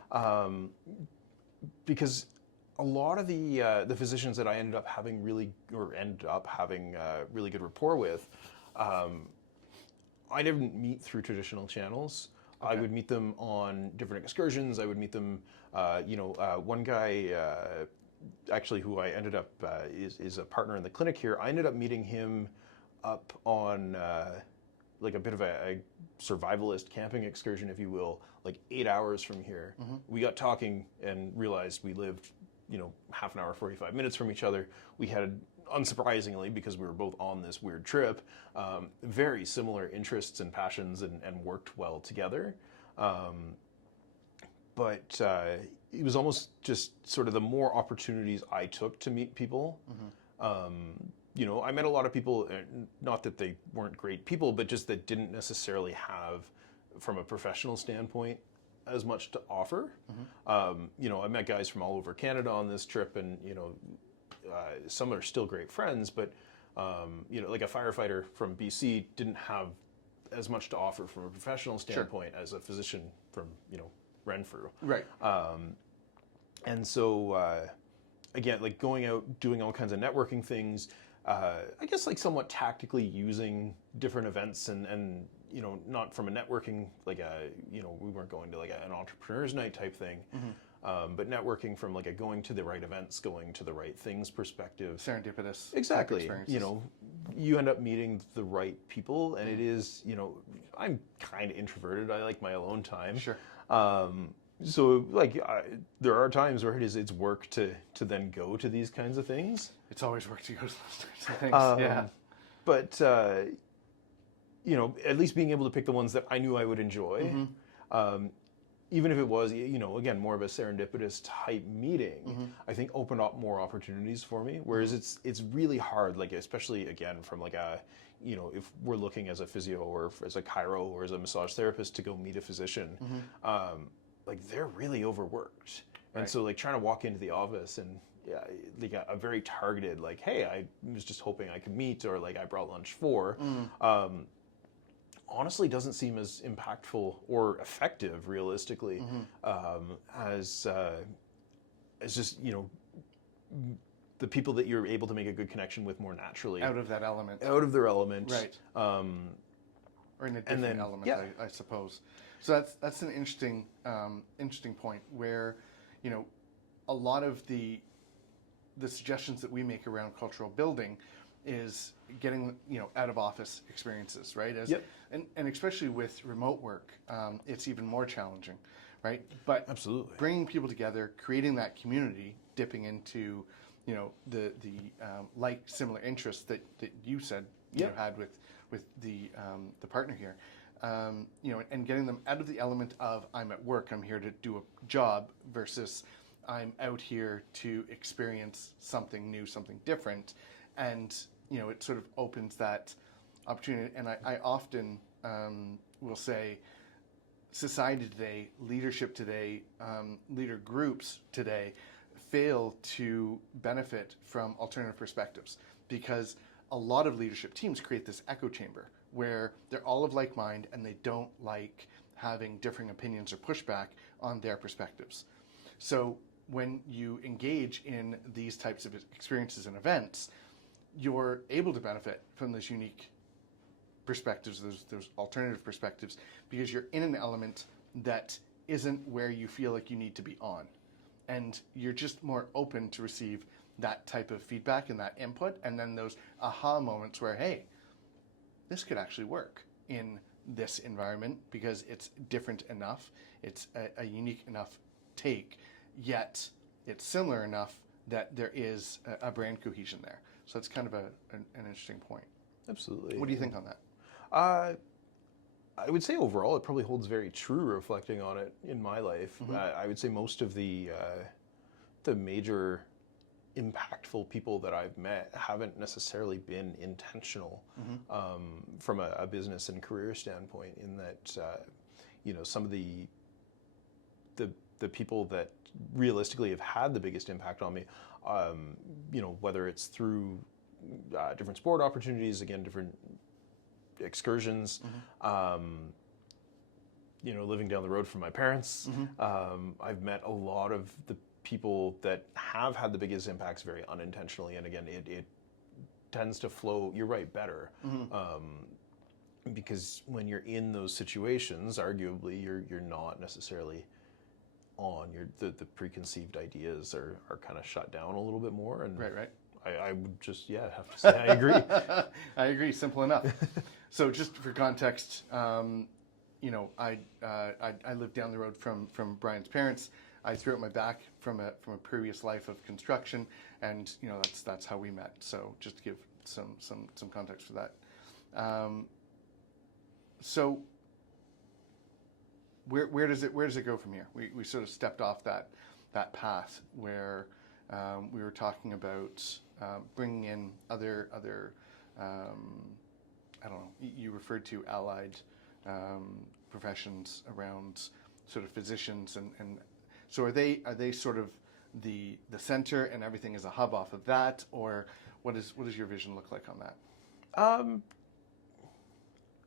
Because a lot of the physicians that I ended up having really good rapport with, I didn't meet through traditional channels. Okay. I would meet them on different excursions. I would meet them, one guy, actually who I ended up, is a partner in the clinic here. I ended up meeting him up on like a bit of a survivalist camping excursion, if you will, like 8 hours from here. Mm-hmm. We got talking and realized we lived, half an hour, 45 minutes from each other. We had, unsurprisingly, because we were both on this weird trip, very similar interests and passions and worked well together. But it was almost just sort of the more opportunities I took to meet people. Mm-hmm. I met a lot of people, not that they weren't great people, but just that didn't necessarily have, from a professional standpoint, as much to offer. Mm-hmm. I met guys from all over Canada on this trip, and some are still great friends, but like a firefighter from BC didn't have as much to offer from a professional standpoint as a physician from Renfrew. Right. And so again, like going out, doing all kinds of networking things, I guess like somewhat tactically using different events and not from a networking, like we weren't going to like an entrepreneur's night type thing. Mm-hmm. But networking from like a going to the right events, going to the right things perspective. Serendipitous. Exactly. You end up meeting the right people, and it is, I'm kind of introverted. I like my alone time. Sure. So like there are times where it's work to then go to these kinds of things. It's always work to go to those types of things. Yeah. But at least being able to pick the ones that I knew I would enjoy. Mm-hmm. Even if it was, again, more of a serendipitous type meeting, mm-hmm. I think opened up more opportunities for me. Whereas mm-hmm. it's really hard, like especially again from like a, if we're looking as a physio or as a chiro or as a massage therapist to go meet a physician, mm-hmm. Like they're really overworked, right. And so like trying to walk into the office and they got a very targeted like, hey, I was just hoping I could meet, or like I brought lunch for. Mm-hmm. Honestly doesn't seem as impactful or effective realistically, mm-hmm. As just the people that you're able to make a good connection with more naturally out of that element, out of their element, right? Or in a different element, I suppose. So that's an interesting point where a lot of the suggestions that we make around cultural building is getting out of office experiences, right? And especially with remote work, it's even more challenging, right? But absolutely, bringing people together, creating that community, dipping into the like similar interests that you said you had with the partner here, and getting them out of the element of I'm at work, I'm here to do a job, versus I'm out here to experience something new, something different, and it sort of opens that opportunity. And I often will say, society today, leadership today, leader groups today fail to benefit from alternative perspectives, because a lot of leadership teams create this echo chamber where they're all of like mind and they don't like having differing opinions or pushback on their perspectives. So when you engage in these types of experiences and events, you're able to benefit from those unique perspectives, those alternative perspectives, because you're in an element that isn't where you feel like you need to be on. And you're just more open to receive that type of feedback and that input, and then those aha moments where, hey, this could actually work in this environment because it's different enough, it's a unique enough take, yet it's similar enough that there is a brand cohesion there. So it's kind of an interesting point. Absolutely. What do you think on that? I would say overall it probably holds very true, reflecting on it in my life. Mm-hmm. I would say most of the major impactful people that I've met haven't necessarily been intentional from a business and career standpoint, in that some of the people that realistically have had the biggest impact on me, whether it's through different sport opportunities, again, different excursions, living down the road from my parents. I've met a lot of the people that have had the biggest impacts very unintentionally, and again, it tends to flow, you're right, better. Because when you're in those situations, arguably you're not necessarily on, the preconceived ideas are kind of shut down a little bit more. And Right. I would just have to say I agree. I agree. Simple enough. So just for context, I lived down the road from Bryan's parents. I threw out my back from a previous life of construction, and that's how we met. So just to give some context for that. So where does it go from here? We sort of stepped off that path where we were talking about bringing in other I don't know, you referred to allied professions around sort of physicians, and so are they sort of the center and everything is a hub off of that, or what does your vision look like on that?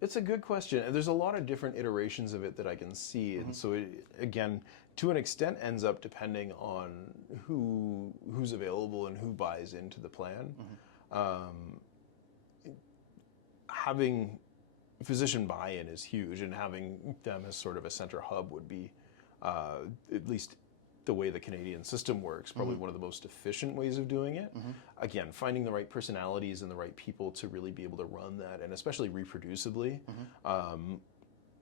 It's a good question, and there's a lot of different iterations of it that I can see, and so it, again, to an extent, ends up depending on who's available and who buys into the plan. Having physician buy-in is huge, and having them as sort of a center hub would be, at least the way the Canadian system works, probably one of the most efficient ways of doing it. Again, finding the right personalities and the right people to really be able to run that, and especially reproducibly,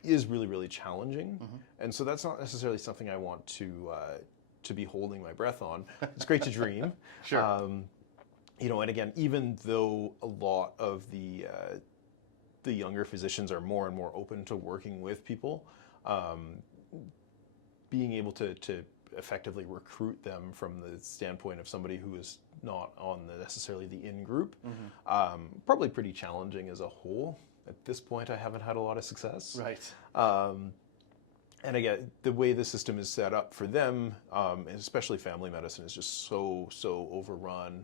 is really, really challenging. And so that's not necessarily something I want to be holding my breath on. It's great to dream. Sure. And again, even though a lot of the younger physicians are more and more open to working with people, being able to effectively recruit them from the standpoint of somebody who is not on necessarily the in-group, probably pretty challenging as a whole. At this point, I haven't had a lot of success. Right. And again, the way the system is set up for them, especially family medicine, is just so overrun.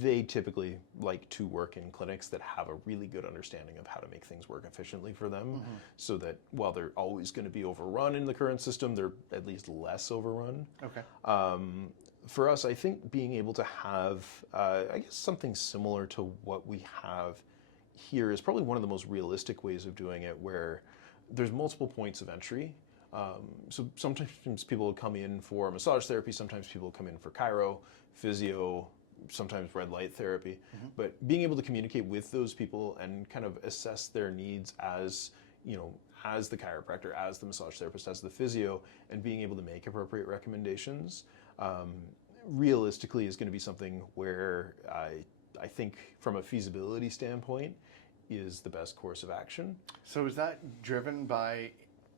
They typically like to work in clinics that have a really good understanding of how to make things work efficiently for them, so that while they're always going to be overrun in the current system, they're at least less overrun. Okay. For us, I think being able to have, I guess, something similar to what we have here is probably one of the most realistic ways of doing it, where there's multiple points of entry. So sometimes people will come in for massage therapy, sometimes people will come in for chiro, physio, sometimes red light therapy, but being able to communicate with those people and kind of assess their needs as the chiropractor, as the massage therapist, as the physio, and being able to make appropriate recommendations, realistically is going to be something where I think from a feasibility standpoint is the best course of action. So is that driven by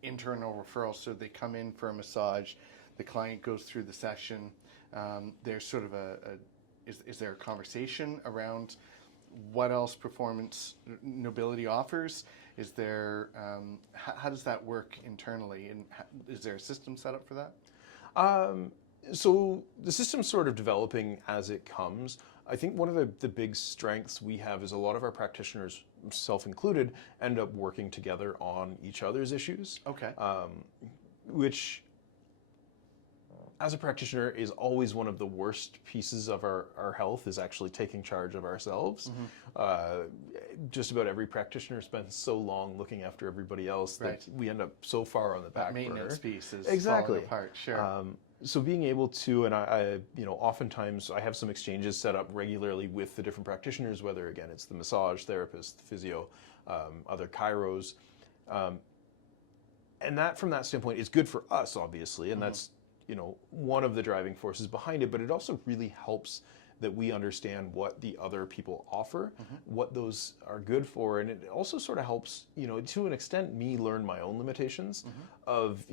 internal referrals? So they come in for a massage, the client goes through the session, there's sort of is there a conversation around what else performance Nobility offers? Is there, how does that work internally, and is there a system set up for that? So the system's sort of developing as it comes. I think one of the big strengths we have is a lot of our practitioners, self included, end up working together on each other's issues. Okay. Which, as a practitioner, is always one of the worst pieces of our health, is actually taking charge of ourselves. Just about every practitioner spends so long looking after everybody else that we end up so far on the back burner. That maintenance piece is exactly falling apart, sure. So being able to, and I oftentimes I have some exchanges set up regularly with the different practitioners, whether again it's the massage therapist, the physio, other chiros, and that from that standpoint is good for us, obviously, and that's one of the driving forces behind it. But it also really helps that we understand what the other people offer, what those are good for, and it also sort of helps, to an extent, me learn my own limitations of,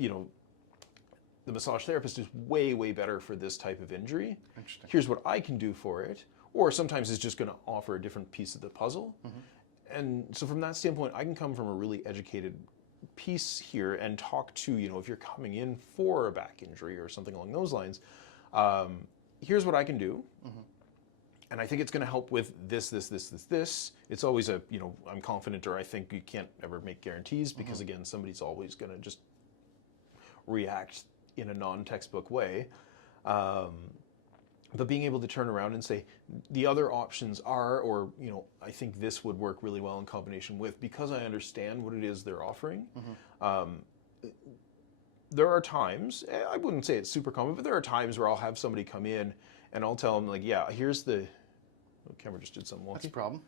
the massage therapist is way, way better for this type of injury. Interesting. Here's what I can do for it. Or sometimes it's just going to offer a different piece of the puzzle. And so from that standpoint, I can come from a really educated piece here and talk to, if you're coming in for a back injury or something along those lines, here's what I can do. And I think it's going to help with this. It's always I'm confident, or I think you can't ever make guarantees because again, somebody's always going to just react in a non-textbook way. But being able to turn around and say, the other options are, or, I think this would work really well in combination with, because I understand what it is they're offering. There are times, I wouldn't say it's super common, but there are times where I'll have somebody come in and I'll tell them, like, yeah, here's the camera just did something wonky. That's a problem.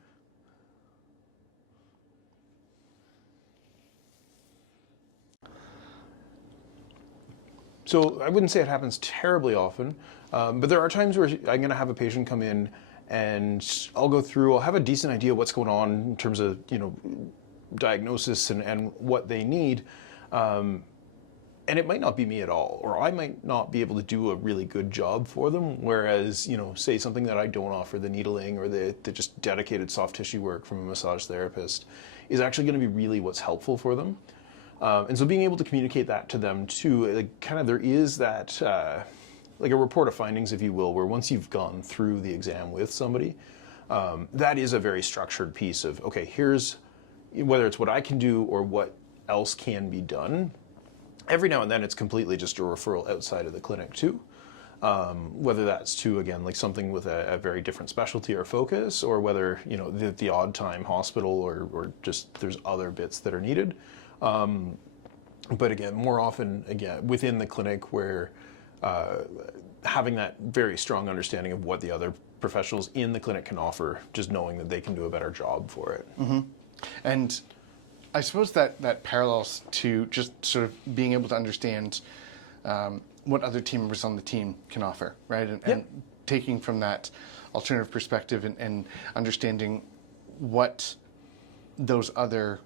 So I wouldn't say it happens terribly often, but there are times where I'm going to have a patient come in and I'll have a decent idea what's going on in terms of, diagnosis and what they need. And it might not be me at all, or I might not be able to do a really good job for them. Whereas, say something that I don't offer, the needling or the just dedicated soft tissue work from a massage therapist, is actually going to be really what's helpful for them. And so being able to communicate that to them too, there is that, like a report of findings, if you will, where once you've gone through the exam with somebody, that is a very structured piece of, okay, here's, whether it's what I can do or what else can be done. Every now and then it's completely just a referral outside of the clinic too. Whether that's to, again, like something with a very different specialty or focus, or whether, the odd time hospital or just there's other bits that are needed. But again, more often, within the clinic where having that very strong understanding of what the other professionals in the clinic can offer, just knowing that they can do a better job for it. And I suppose that parallels to just sort of being able to understand what other team members on the team can offer, right? And taking from that alternative perspective and understanding what those other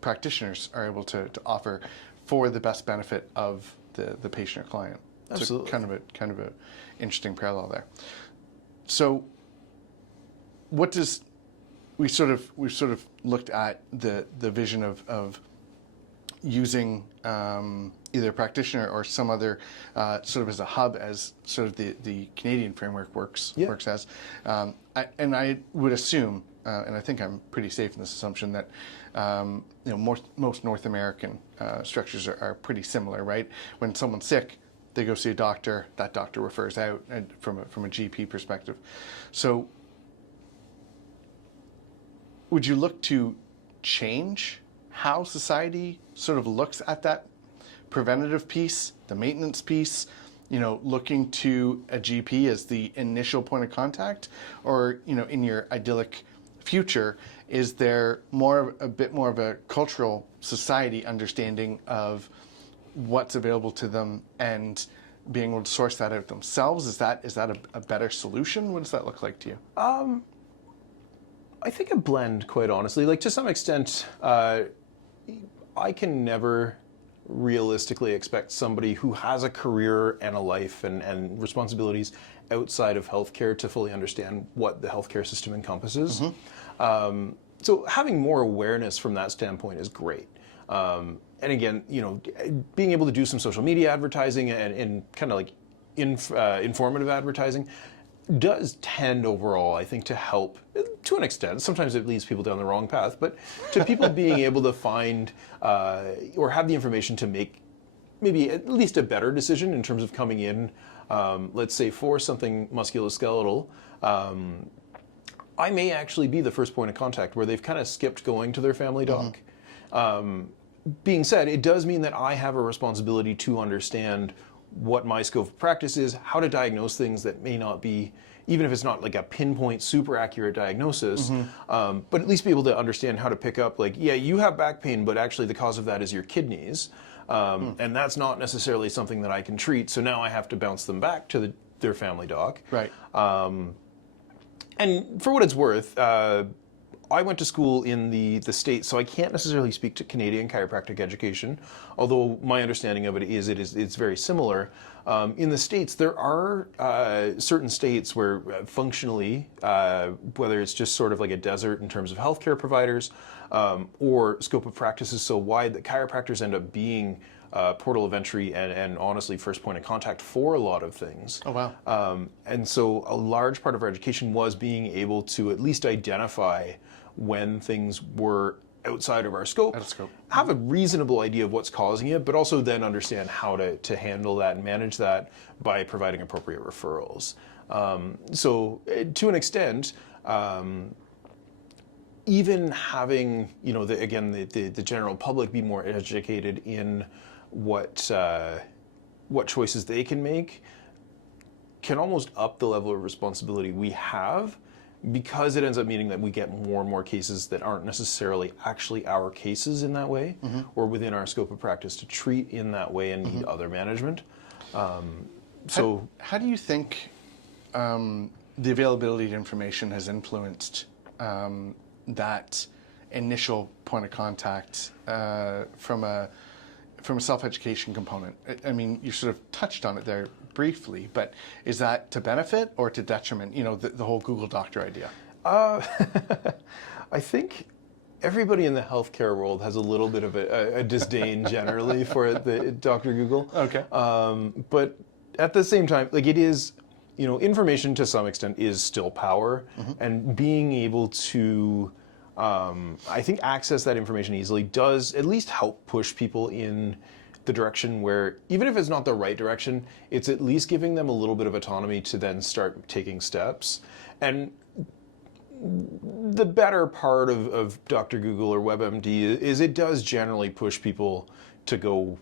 practitioners are able to offer for the best benefit of the patient or client. Absolutely. So kind of a interesting parallel there. So what does we've sort of looked at the vision of using either a practitioner or some other sort of as a hub, as sort of the Canadian framework works as. And I would assume, and I think I'm pretty safe in this assumption, that most North American structures are pretty similar, right? When someone's sick, they go see a doctor. That doctor refers out, and from a GP perspective. So, would you look to change how society sort of looks at that preventative piece, the maintenance piece? Looking to a GP as the initial point of contact, or in your idyllic future, is there a bit more of a cultural society understanding of what's available to them and being able to source that out themselves? Is that a better solution? What does that look like to you? I think a blend, quite honestly. Like, to some extent, I can never realistically expect somebody who has a career and a life and responsibilities outside of healthcare to fully understand what the healthcare system encompasses. So having more awareness from that standpoint is great. And again, being able to do some social media advertising and kind of like informative advertising does tend overall, I think, to help to an extent. Sometimes it leads people down the wrong path, but to people being able to find or have the information to make maybe at least a better decision in terms of coming in, let's say for something musculoskeletal, I may actually be the first point of contact where they've kind of skipped going to their family doc. Being said, it does mean that I have a responsibility to understand what my scope of practice is, how to diagnose things that may not be, even if it's not like a pinpoint, super accurate diagnosis, but at least be able to understand how to pick up, like, yeah, you have back pain, but actually the cause of that is your kidneys. And that's not necessarily something that I can treat. So now I have to bounce them back to their family doc. Right. And for what it's worth, I went to school in the States, so I can't necessarily speak to Canadian chiropractic education, although my understanding of it is it's very similar. In the States, there are certain states where functionally, whether it's just sort of like a desert in terms of healthcare providers, or scope of practice is so wide that chiropractors end up being portal of entry and honestly first point of contact for a lot of things. Oh, wow. And so a large part of our education was being able to at least identify when things were outside of our scope, have a reasonable idea of what's causing it, but also then understand how to handle that and manage that by providing appropriate referrals. So to an extent, even having, the general public be more educated in what choices they can make can almost up the level of responsibility we have, because it ends up meaning that we get more and more cases that aren't necessarily actually our cases in that way, or within our scope of practice to treat in that way and need other management. How do you think the availability of information has influenced that initial point of contact from a self-education component? I mean, you sort of touched on it there briefly, but is that to benefit or to detriment? The whole Google Doctor idea. I think everybody in the healthcare world has a little bit of a disdain generally for the Dr. Google. Okay. But at the same time, like, it is, information to some extent is still power, and being able to, I think, access that information easily does at least help push people in the direction where, even if it's not the right direction, it's at least giving them a little bit of autonomy to then start taking steps. And the better part of Dr. Google or WebMD is it does generally push people to go,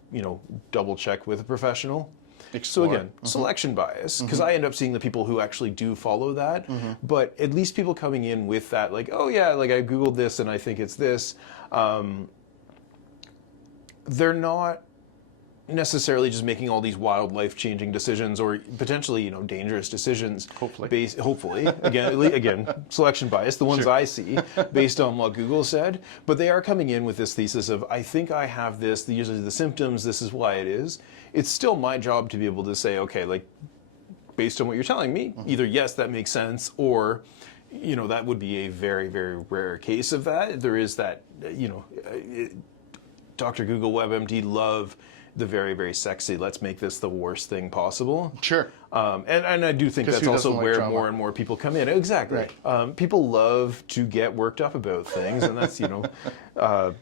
double check with a professional. Explore. So again, selection bias, because I end up seeing the people who actually do follow that, but at least people coming in with that, like, oh yeah, like I Googled this and I think it's this, they're not necessarily just making all these wild life-changing decisions or potentially, dangerous decisions. Hopefully, again, selection bias, the ones I see based on what Google said, but they are coming in with this thesis of, I think I have this, these are the symptoms, this is why it is. It's still my job to be able to say, okay, like, based on what you're telling me, either yes, that makes sense, or, that would be a very, very rare case of that. There is that, Dr. Google, WebMD love the very, very sexy, let's make this the worst thing possible. Sure. And I do think that's also where more and more people come in. Exactly. Right. People love to get worked up about things, and that's, the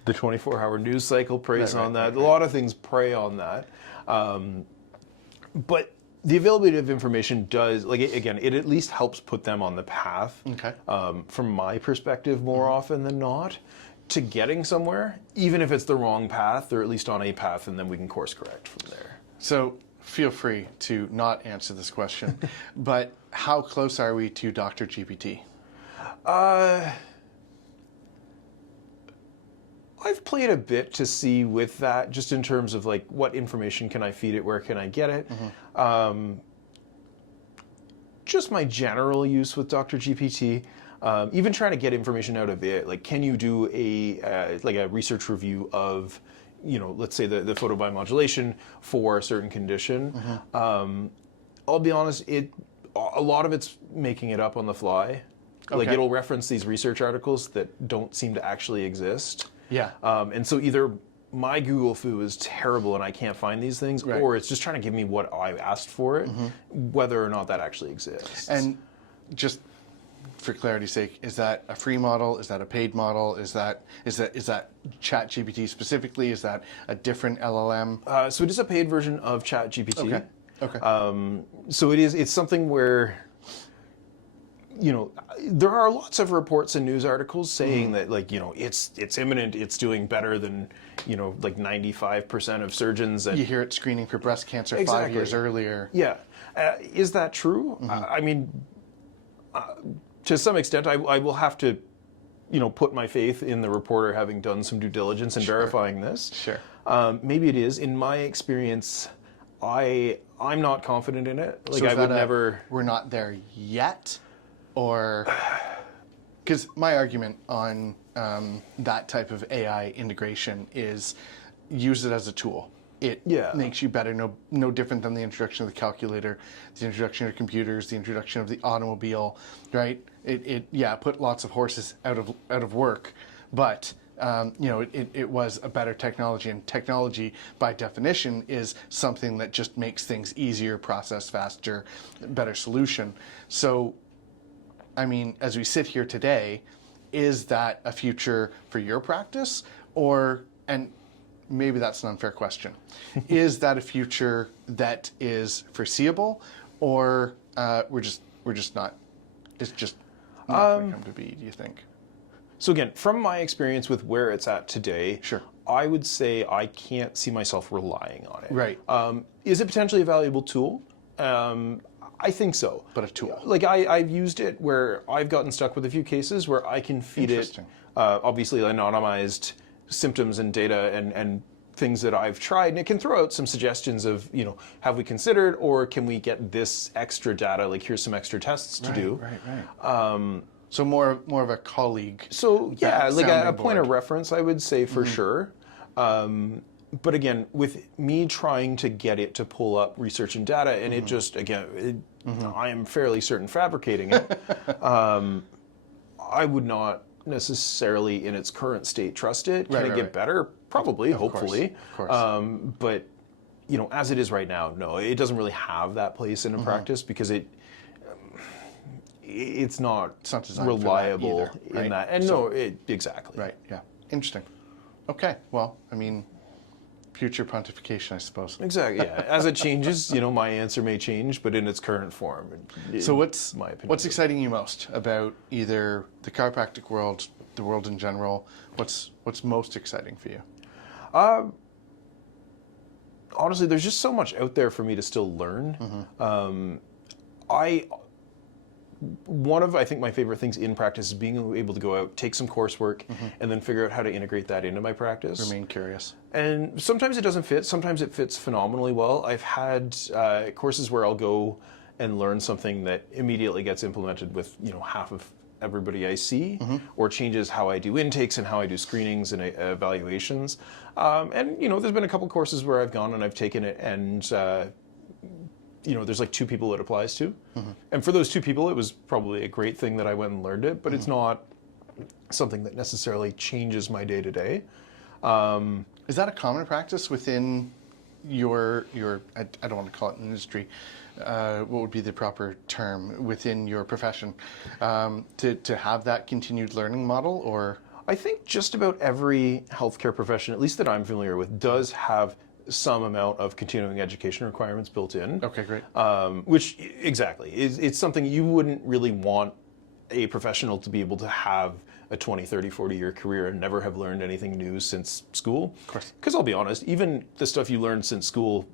24-hour news cycle preys on that. A lot of things prey on that. But the availability of information does, like, again, it at least helps put them on the path, from my perspective, more often than not, to getting somewhere, even if it's the wrong path, they're at least on a path, and then we can course correct from there. So feel free to not answer this question, but how close are we to Dr. GPT? I've played a bit to see with that, just in terms of like, what information can I feed it, where can I get it? Just my general use with Dr. GPT. Even trying to get information out of it, like, can you do a research review of let's say the photobiomodulation for a certain condition. I'll be honest, a lot of it's making it up on the fly. Like Okay. it'll reference these research articles that don't seem to actually exist. Yeah. And so either my Google foo is terrible and I can't find these things, Right. or it's just trying to give me what I asked for it, whether or not that actually exists. And just for clarity's sake, is that a free model? Is that a paid model? Is that ChatGPT specifically? Is that a different LLM? So it is a paid version of ChatGPT. Okay. Okay. So it's something where, there are lots of reports and news articles saying that it's imminent, it's doing better than, like 95% of surgeons. You hear it screening for breast cancer 5 Exactly. years earlier. Yeah. Is that true? I mean, to some extent, I will have to, put my faith in the reporter having done some due diligence and verifying this. Sure. Maybe it is. In my experience, I'm not confident in it. Like So is I would that never. We're not there yet, or because my argument on that type of AI integration is use it as a tool. It makes you better. No different than the introduction of the calculator, the introduction of computers, the introduction of the automobile, right? It put lots of horses out of work, but it was a better technology, and technology by definition is something that just makes things easier, process faster, better solution. So, I mean, as we sit here today, is that a future for your practice, and maybe that's an unfair question, is that a future that is foreseeable, or we're just not, it's just not going to come to be, do you think? So again, from my experience with where it's at today, Sure. I would say I can't see myself relying on it. Right. Is it potentially a valuable tool? I think so. But a tool. Like I've used it where I've gotten stuck with a few cases where I can feed it, Interesting. obviously anonymized symptoms and data and things that I've tried, and it can throw out some suggestions of, have we considered, or can we get this extra data? Like here's some extra tests to do. Right. So more of a colleague. So yeah, like a sounding point of board. reference, I would say for sure. But again, with me trying to get it to pull up research and data, and it just, again, I am fairly certain fabricating it, I would not necessarily in its current state trust it. Can it get better? Probably, hopefully. Of course. But, as it is right now, no, it doesn't really have that place in a practice because it's not designed reliable for that either, in right? that. And exactly. Right, yeah. Interesting. Okay, well, I mean, future pontification, I suppose. Exactly, yeah. As it changes, my answer may change, but in its current form. So what's my opinion, what's exciting you most about either the chiropractic world, the world in general? What's most exciting for you? Honestly, there's just so much out there for me to still learn. I think my favorite things in practice is being able to go out, take some coursework, and then figure out how to integrate that into my practice. Remain curious. And sometimes it doesn't fit. Sometimes it fits phenomenally well. I've had courses where I'll go and learn something that immediately gets implemented with half of everybody I see, or changes how I do intakes and how I do screenings and evaluations. And there's been a couple courses where I've gone and I've taken it, and there's like 2 people it applies to, and for those 2 people, it was probably a great thing that I went and learned it. But it's not something that necessarily changes my day to day. Is that a common practice within your I don't want to call it an industry, what would be the proper term within your profession, to have that continued learning model? Or I think just about every healthcare profession, at least that I'm familiar with, does have some amount of continuing education requirements built in. Okay, great. Which exactly it's something you wouldn't really want a professional to be able to have a 20, 30, 40-year career and never have learned anything new since school. Of course. Because I'll be honest, even the stuff you learned since school,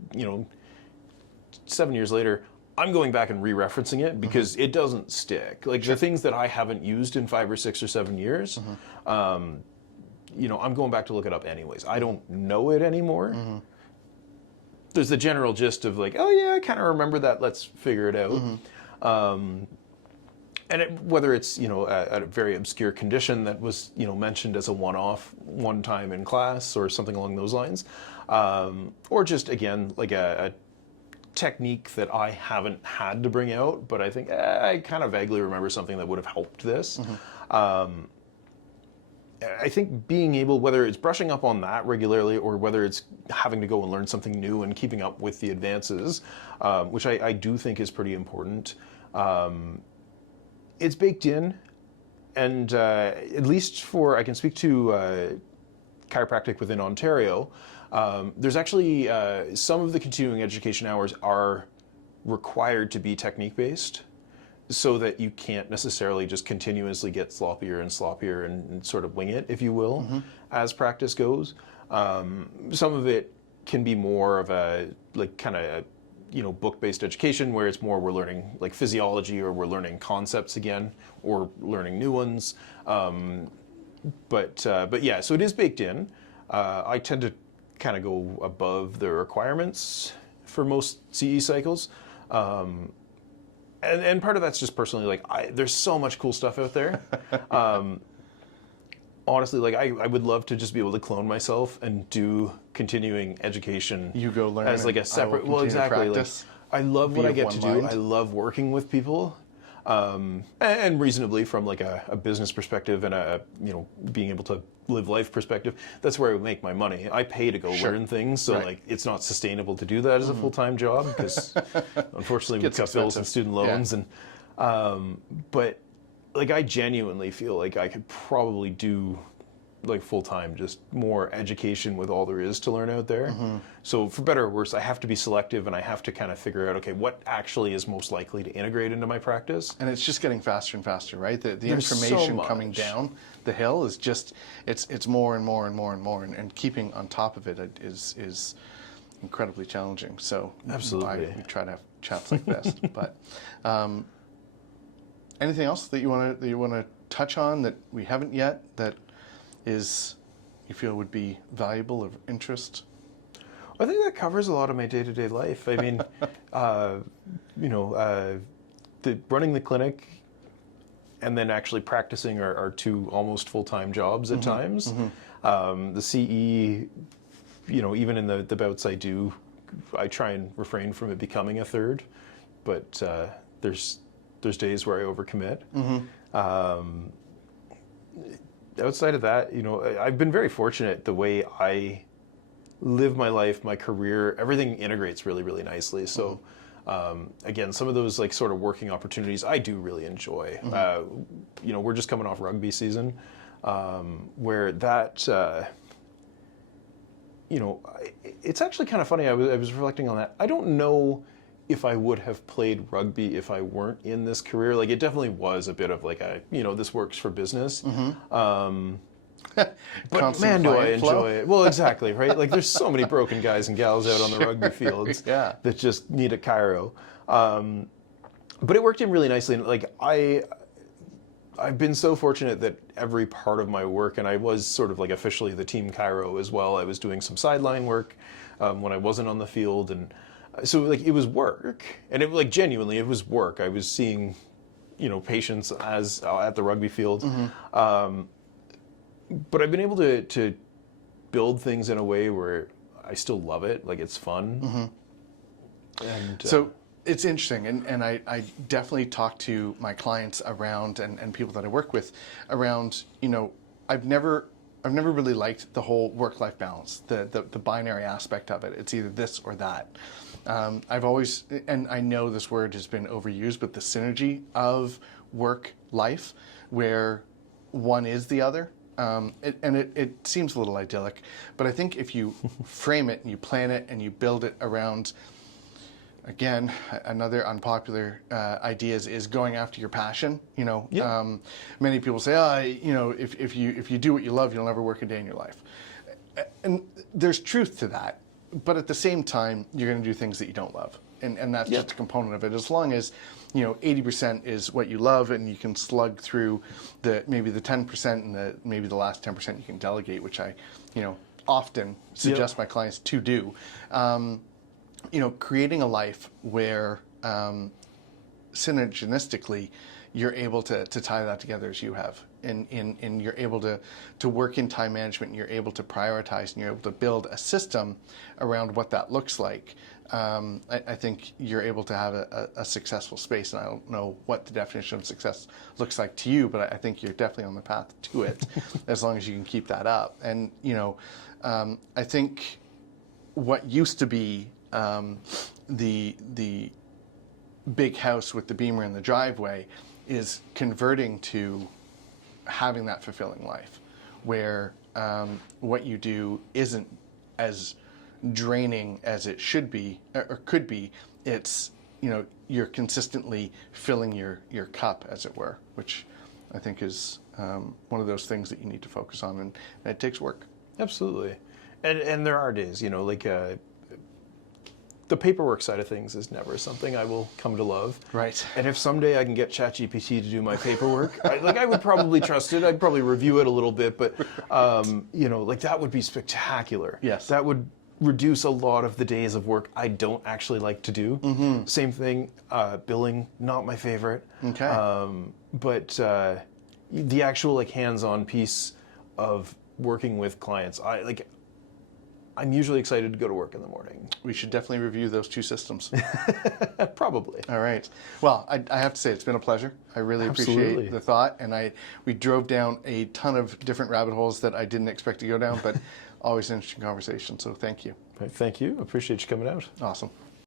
7 years later, I'm going back and re-referencing it because it doesn't stick. Like the things that I haven't used in 5 or 6 or 7 years, I'm going back to look it up anyways. I don't know it anymore. There's the general gist of like, oh yeah, I kind of remember that. Let's figure it out. And whether it's, a very obscure condition that was, mentioned as a one-off one time in class or something along those lines, or just, again, like a technique that I haven't had to bring out, but I think I kind of vaguely remember something that would have helped this. I think being able, whether it's brushing up on that regularly or whether it's having to go and learn something new and keeping up with the advances, which I do think is pretty important, it's baked in, and at least I can speak to chiropractic within Ontario, there's actually some of the continuing education hours are required to be technique-based, so that you can't necessarily just continuously get sloppier and sloppier and sort of wing it, if you will, as practice goes. Some of it can be more of a book-based education, where it's more we're learning like physiology, or we're learning concepts again, or learning new ones. But yeah, so it is baked in. I tend to kind of go above the requirements for most CE cycles. And part of that's just personally, like, there's so much cool stuff out there. Honestly, like, I would love to just be able to clone myself and do continuing education. You go learn as like a separate. Well, exactly. Like, I love what I get to do. I love working with people, and reasonably from like a business perspective and a being able to live life perspective. That's where I make my money. I pay to go learn things, so like it's not sustainable to do that as a full-time job, because unfortunately we cut bills and student loans, and but like I genuinely feel like I could probably do like full-time just more education with all there is to learn out there. So for better or worse, I have to be selective, and I have to kind of figure out, okay, what actually is most likely to integrate into my practice. And it's just getting faster and faster, right? The information coming down the hill is just, it's more and more and more and more, and keeping on top of it is incredibly challenging. So absolutely, we try to have chats like this. But anything else that you want to touch on that we haven't yet, that you feel would be valuable, of interest? I think that covers a lot of my day-to-day life. I mean, running the clinic and then actually practicing are two almost full-time jobs at times. The CE, even in the bouts I do, I try and refrain from it becoming a third, but there's days where I overcommit. Outside of that, I've been very fortunate the way I live my life, my career, everything integrates really, really nicely. So again, some of those like sort of working opportunities I do really enjoy. We're just coming off rugby season, where that, it's actually kind of funny. I was reflecting on that. I don't know if I would have played rugby if I weren't in this career. Like, it definitely was a bit of like this works for business. But man, do I enjoy it. Well, exactly, right? Like, there's so many broken guys and gals out on the rugby fields that just need a chiro. But it worked in really nicely. And like, I've been so fortunate that every part of my work, and I was sort of like officially the team chiro as well. I was doing some sideline work when I wasn't on the field, and so like it was work, and it like genuinely it was work. I was seeing, patients as at the rugby field, but I've been able to build things in a way where I still love it. Like, it's fun. And so it's interesting, and I definitely talk to my clients around and people that I work with around. I've never really liked the whole work-life balance, the binary aspect of it. It's either this or that. I've always, and I know this word has been overused, but the synergy of work-life, where one is the other. It seems a little idyllic, but I think if you frame it and you plan it and you build it around, again, another unpopular idea is going after your passion. Many people say, if you do what you love, you'll never work a day in your life. And there's truth to that, but at the same time, you're going to do things that you don't love, and that's just a component of it. As long as 80% is what you love, and you can slug through maybe the 10% and maybe the last 10% you can delegate, which I often suggest my clients to do. Creating a life where synergistically you're able to tie that together as you have. And you're able to work in time management, and you're able to prioritize, and you're able to build a system around what that looks like. I think you're able to have a successful space, and I don't know what the definition of success looks like to you, but I think you're definitely on the path to it as long as you can keep that up. And, I think what used to be the big house with the Beamer in the driveway is converting to having that fulfilling life, where what you do isn't as draining as it should be or could be. It's, you're consistently filling your cup, as it were, which I think is one of those things that you need to focus on, and it takes work. Absolutely. And there are days, the paperwork side of things is never something I will come to love. Right. And if someday I can get ChatGPT to do my paperwork, I would probably trust it. I'd probably review it a little bit, but that would be spectacular. Yes. That would reduce a lot of the days of work I don't actually like to do. Mm-hmm. Same thing, billing, not my favorite. Okay. But the actual hands-on piece of working with clients, I'm usually excited to go to work in the morning. We should definitely review those two systems. Probably. All right. Well, I have to say it's been a pleasure. I really appreciate the thought, and we drove down a ton of different rabbit holes that I didn't expect to go down, but always an interesting conversation. So thank you. Thank you. Appreciate you coming out. Awesome.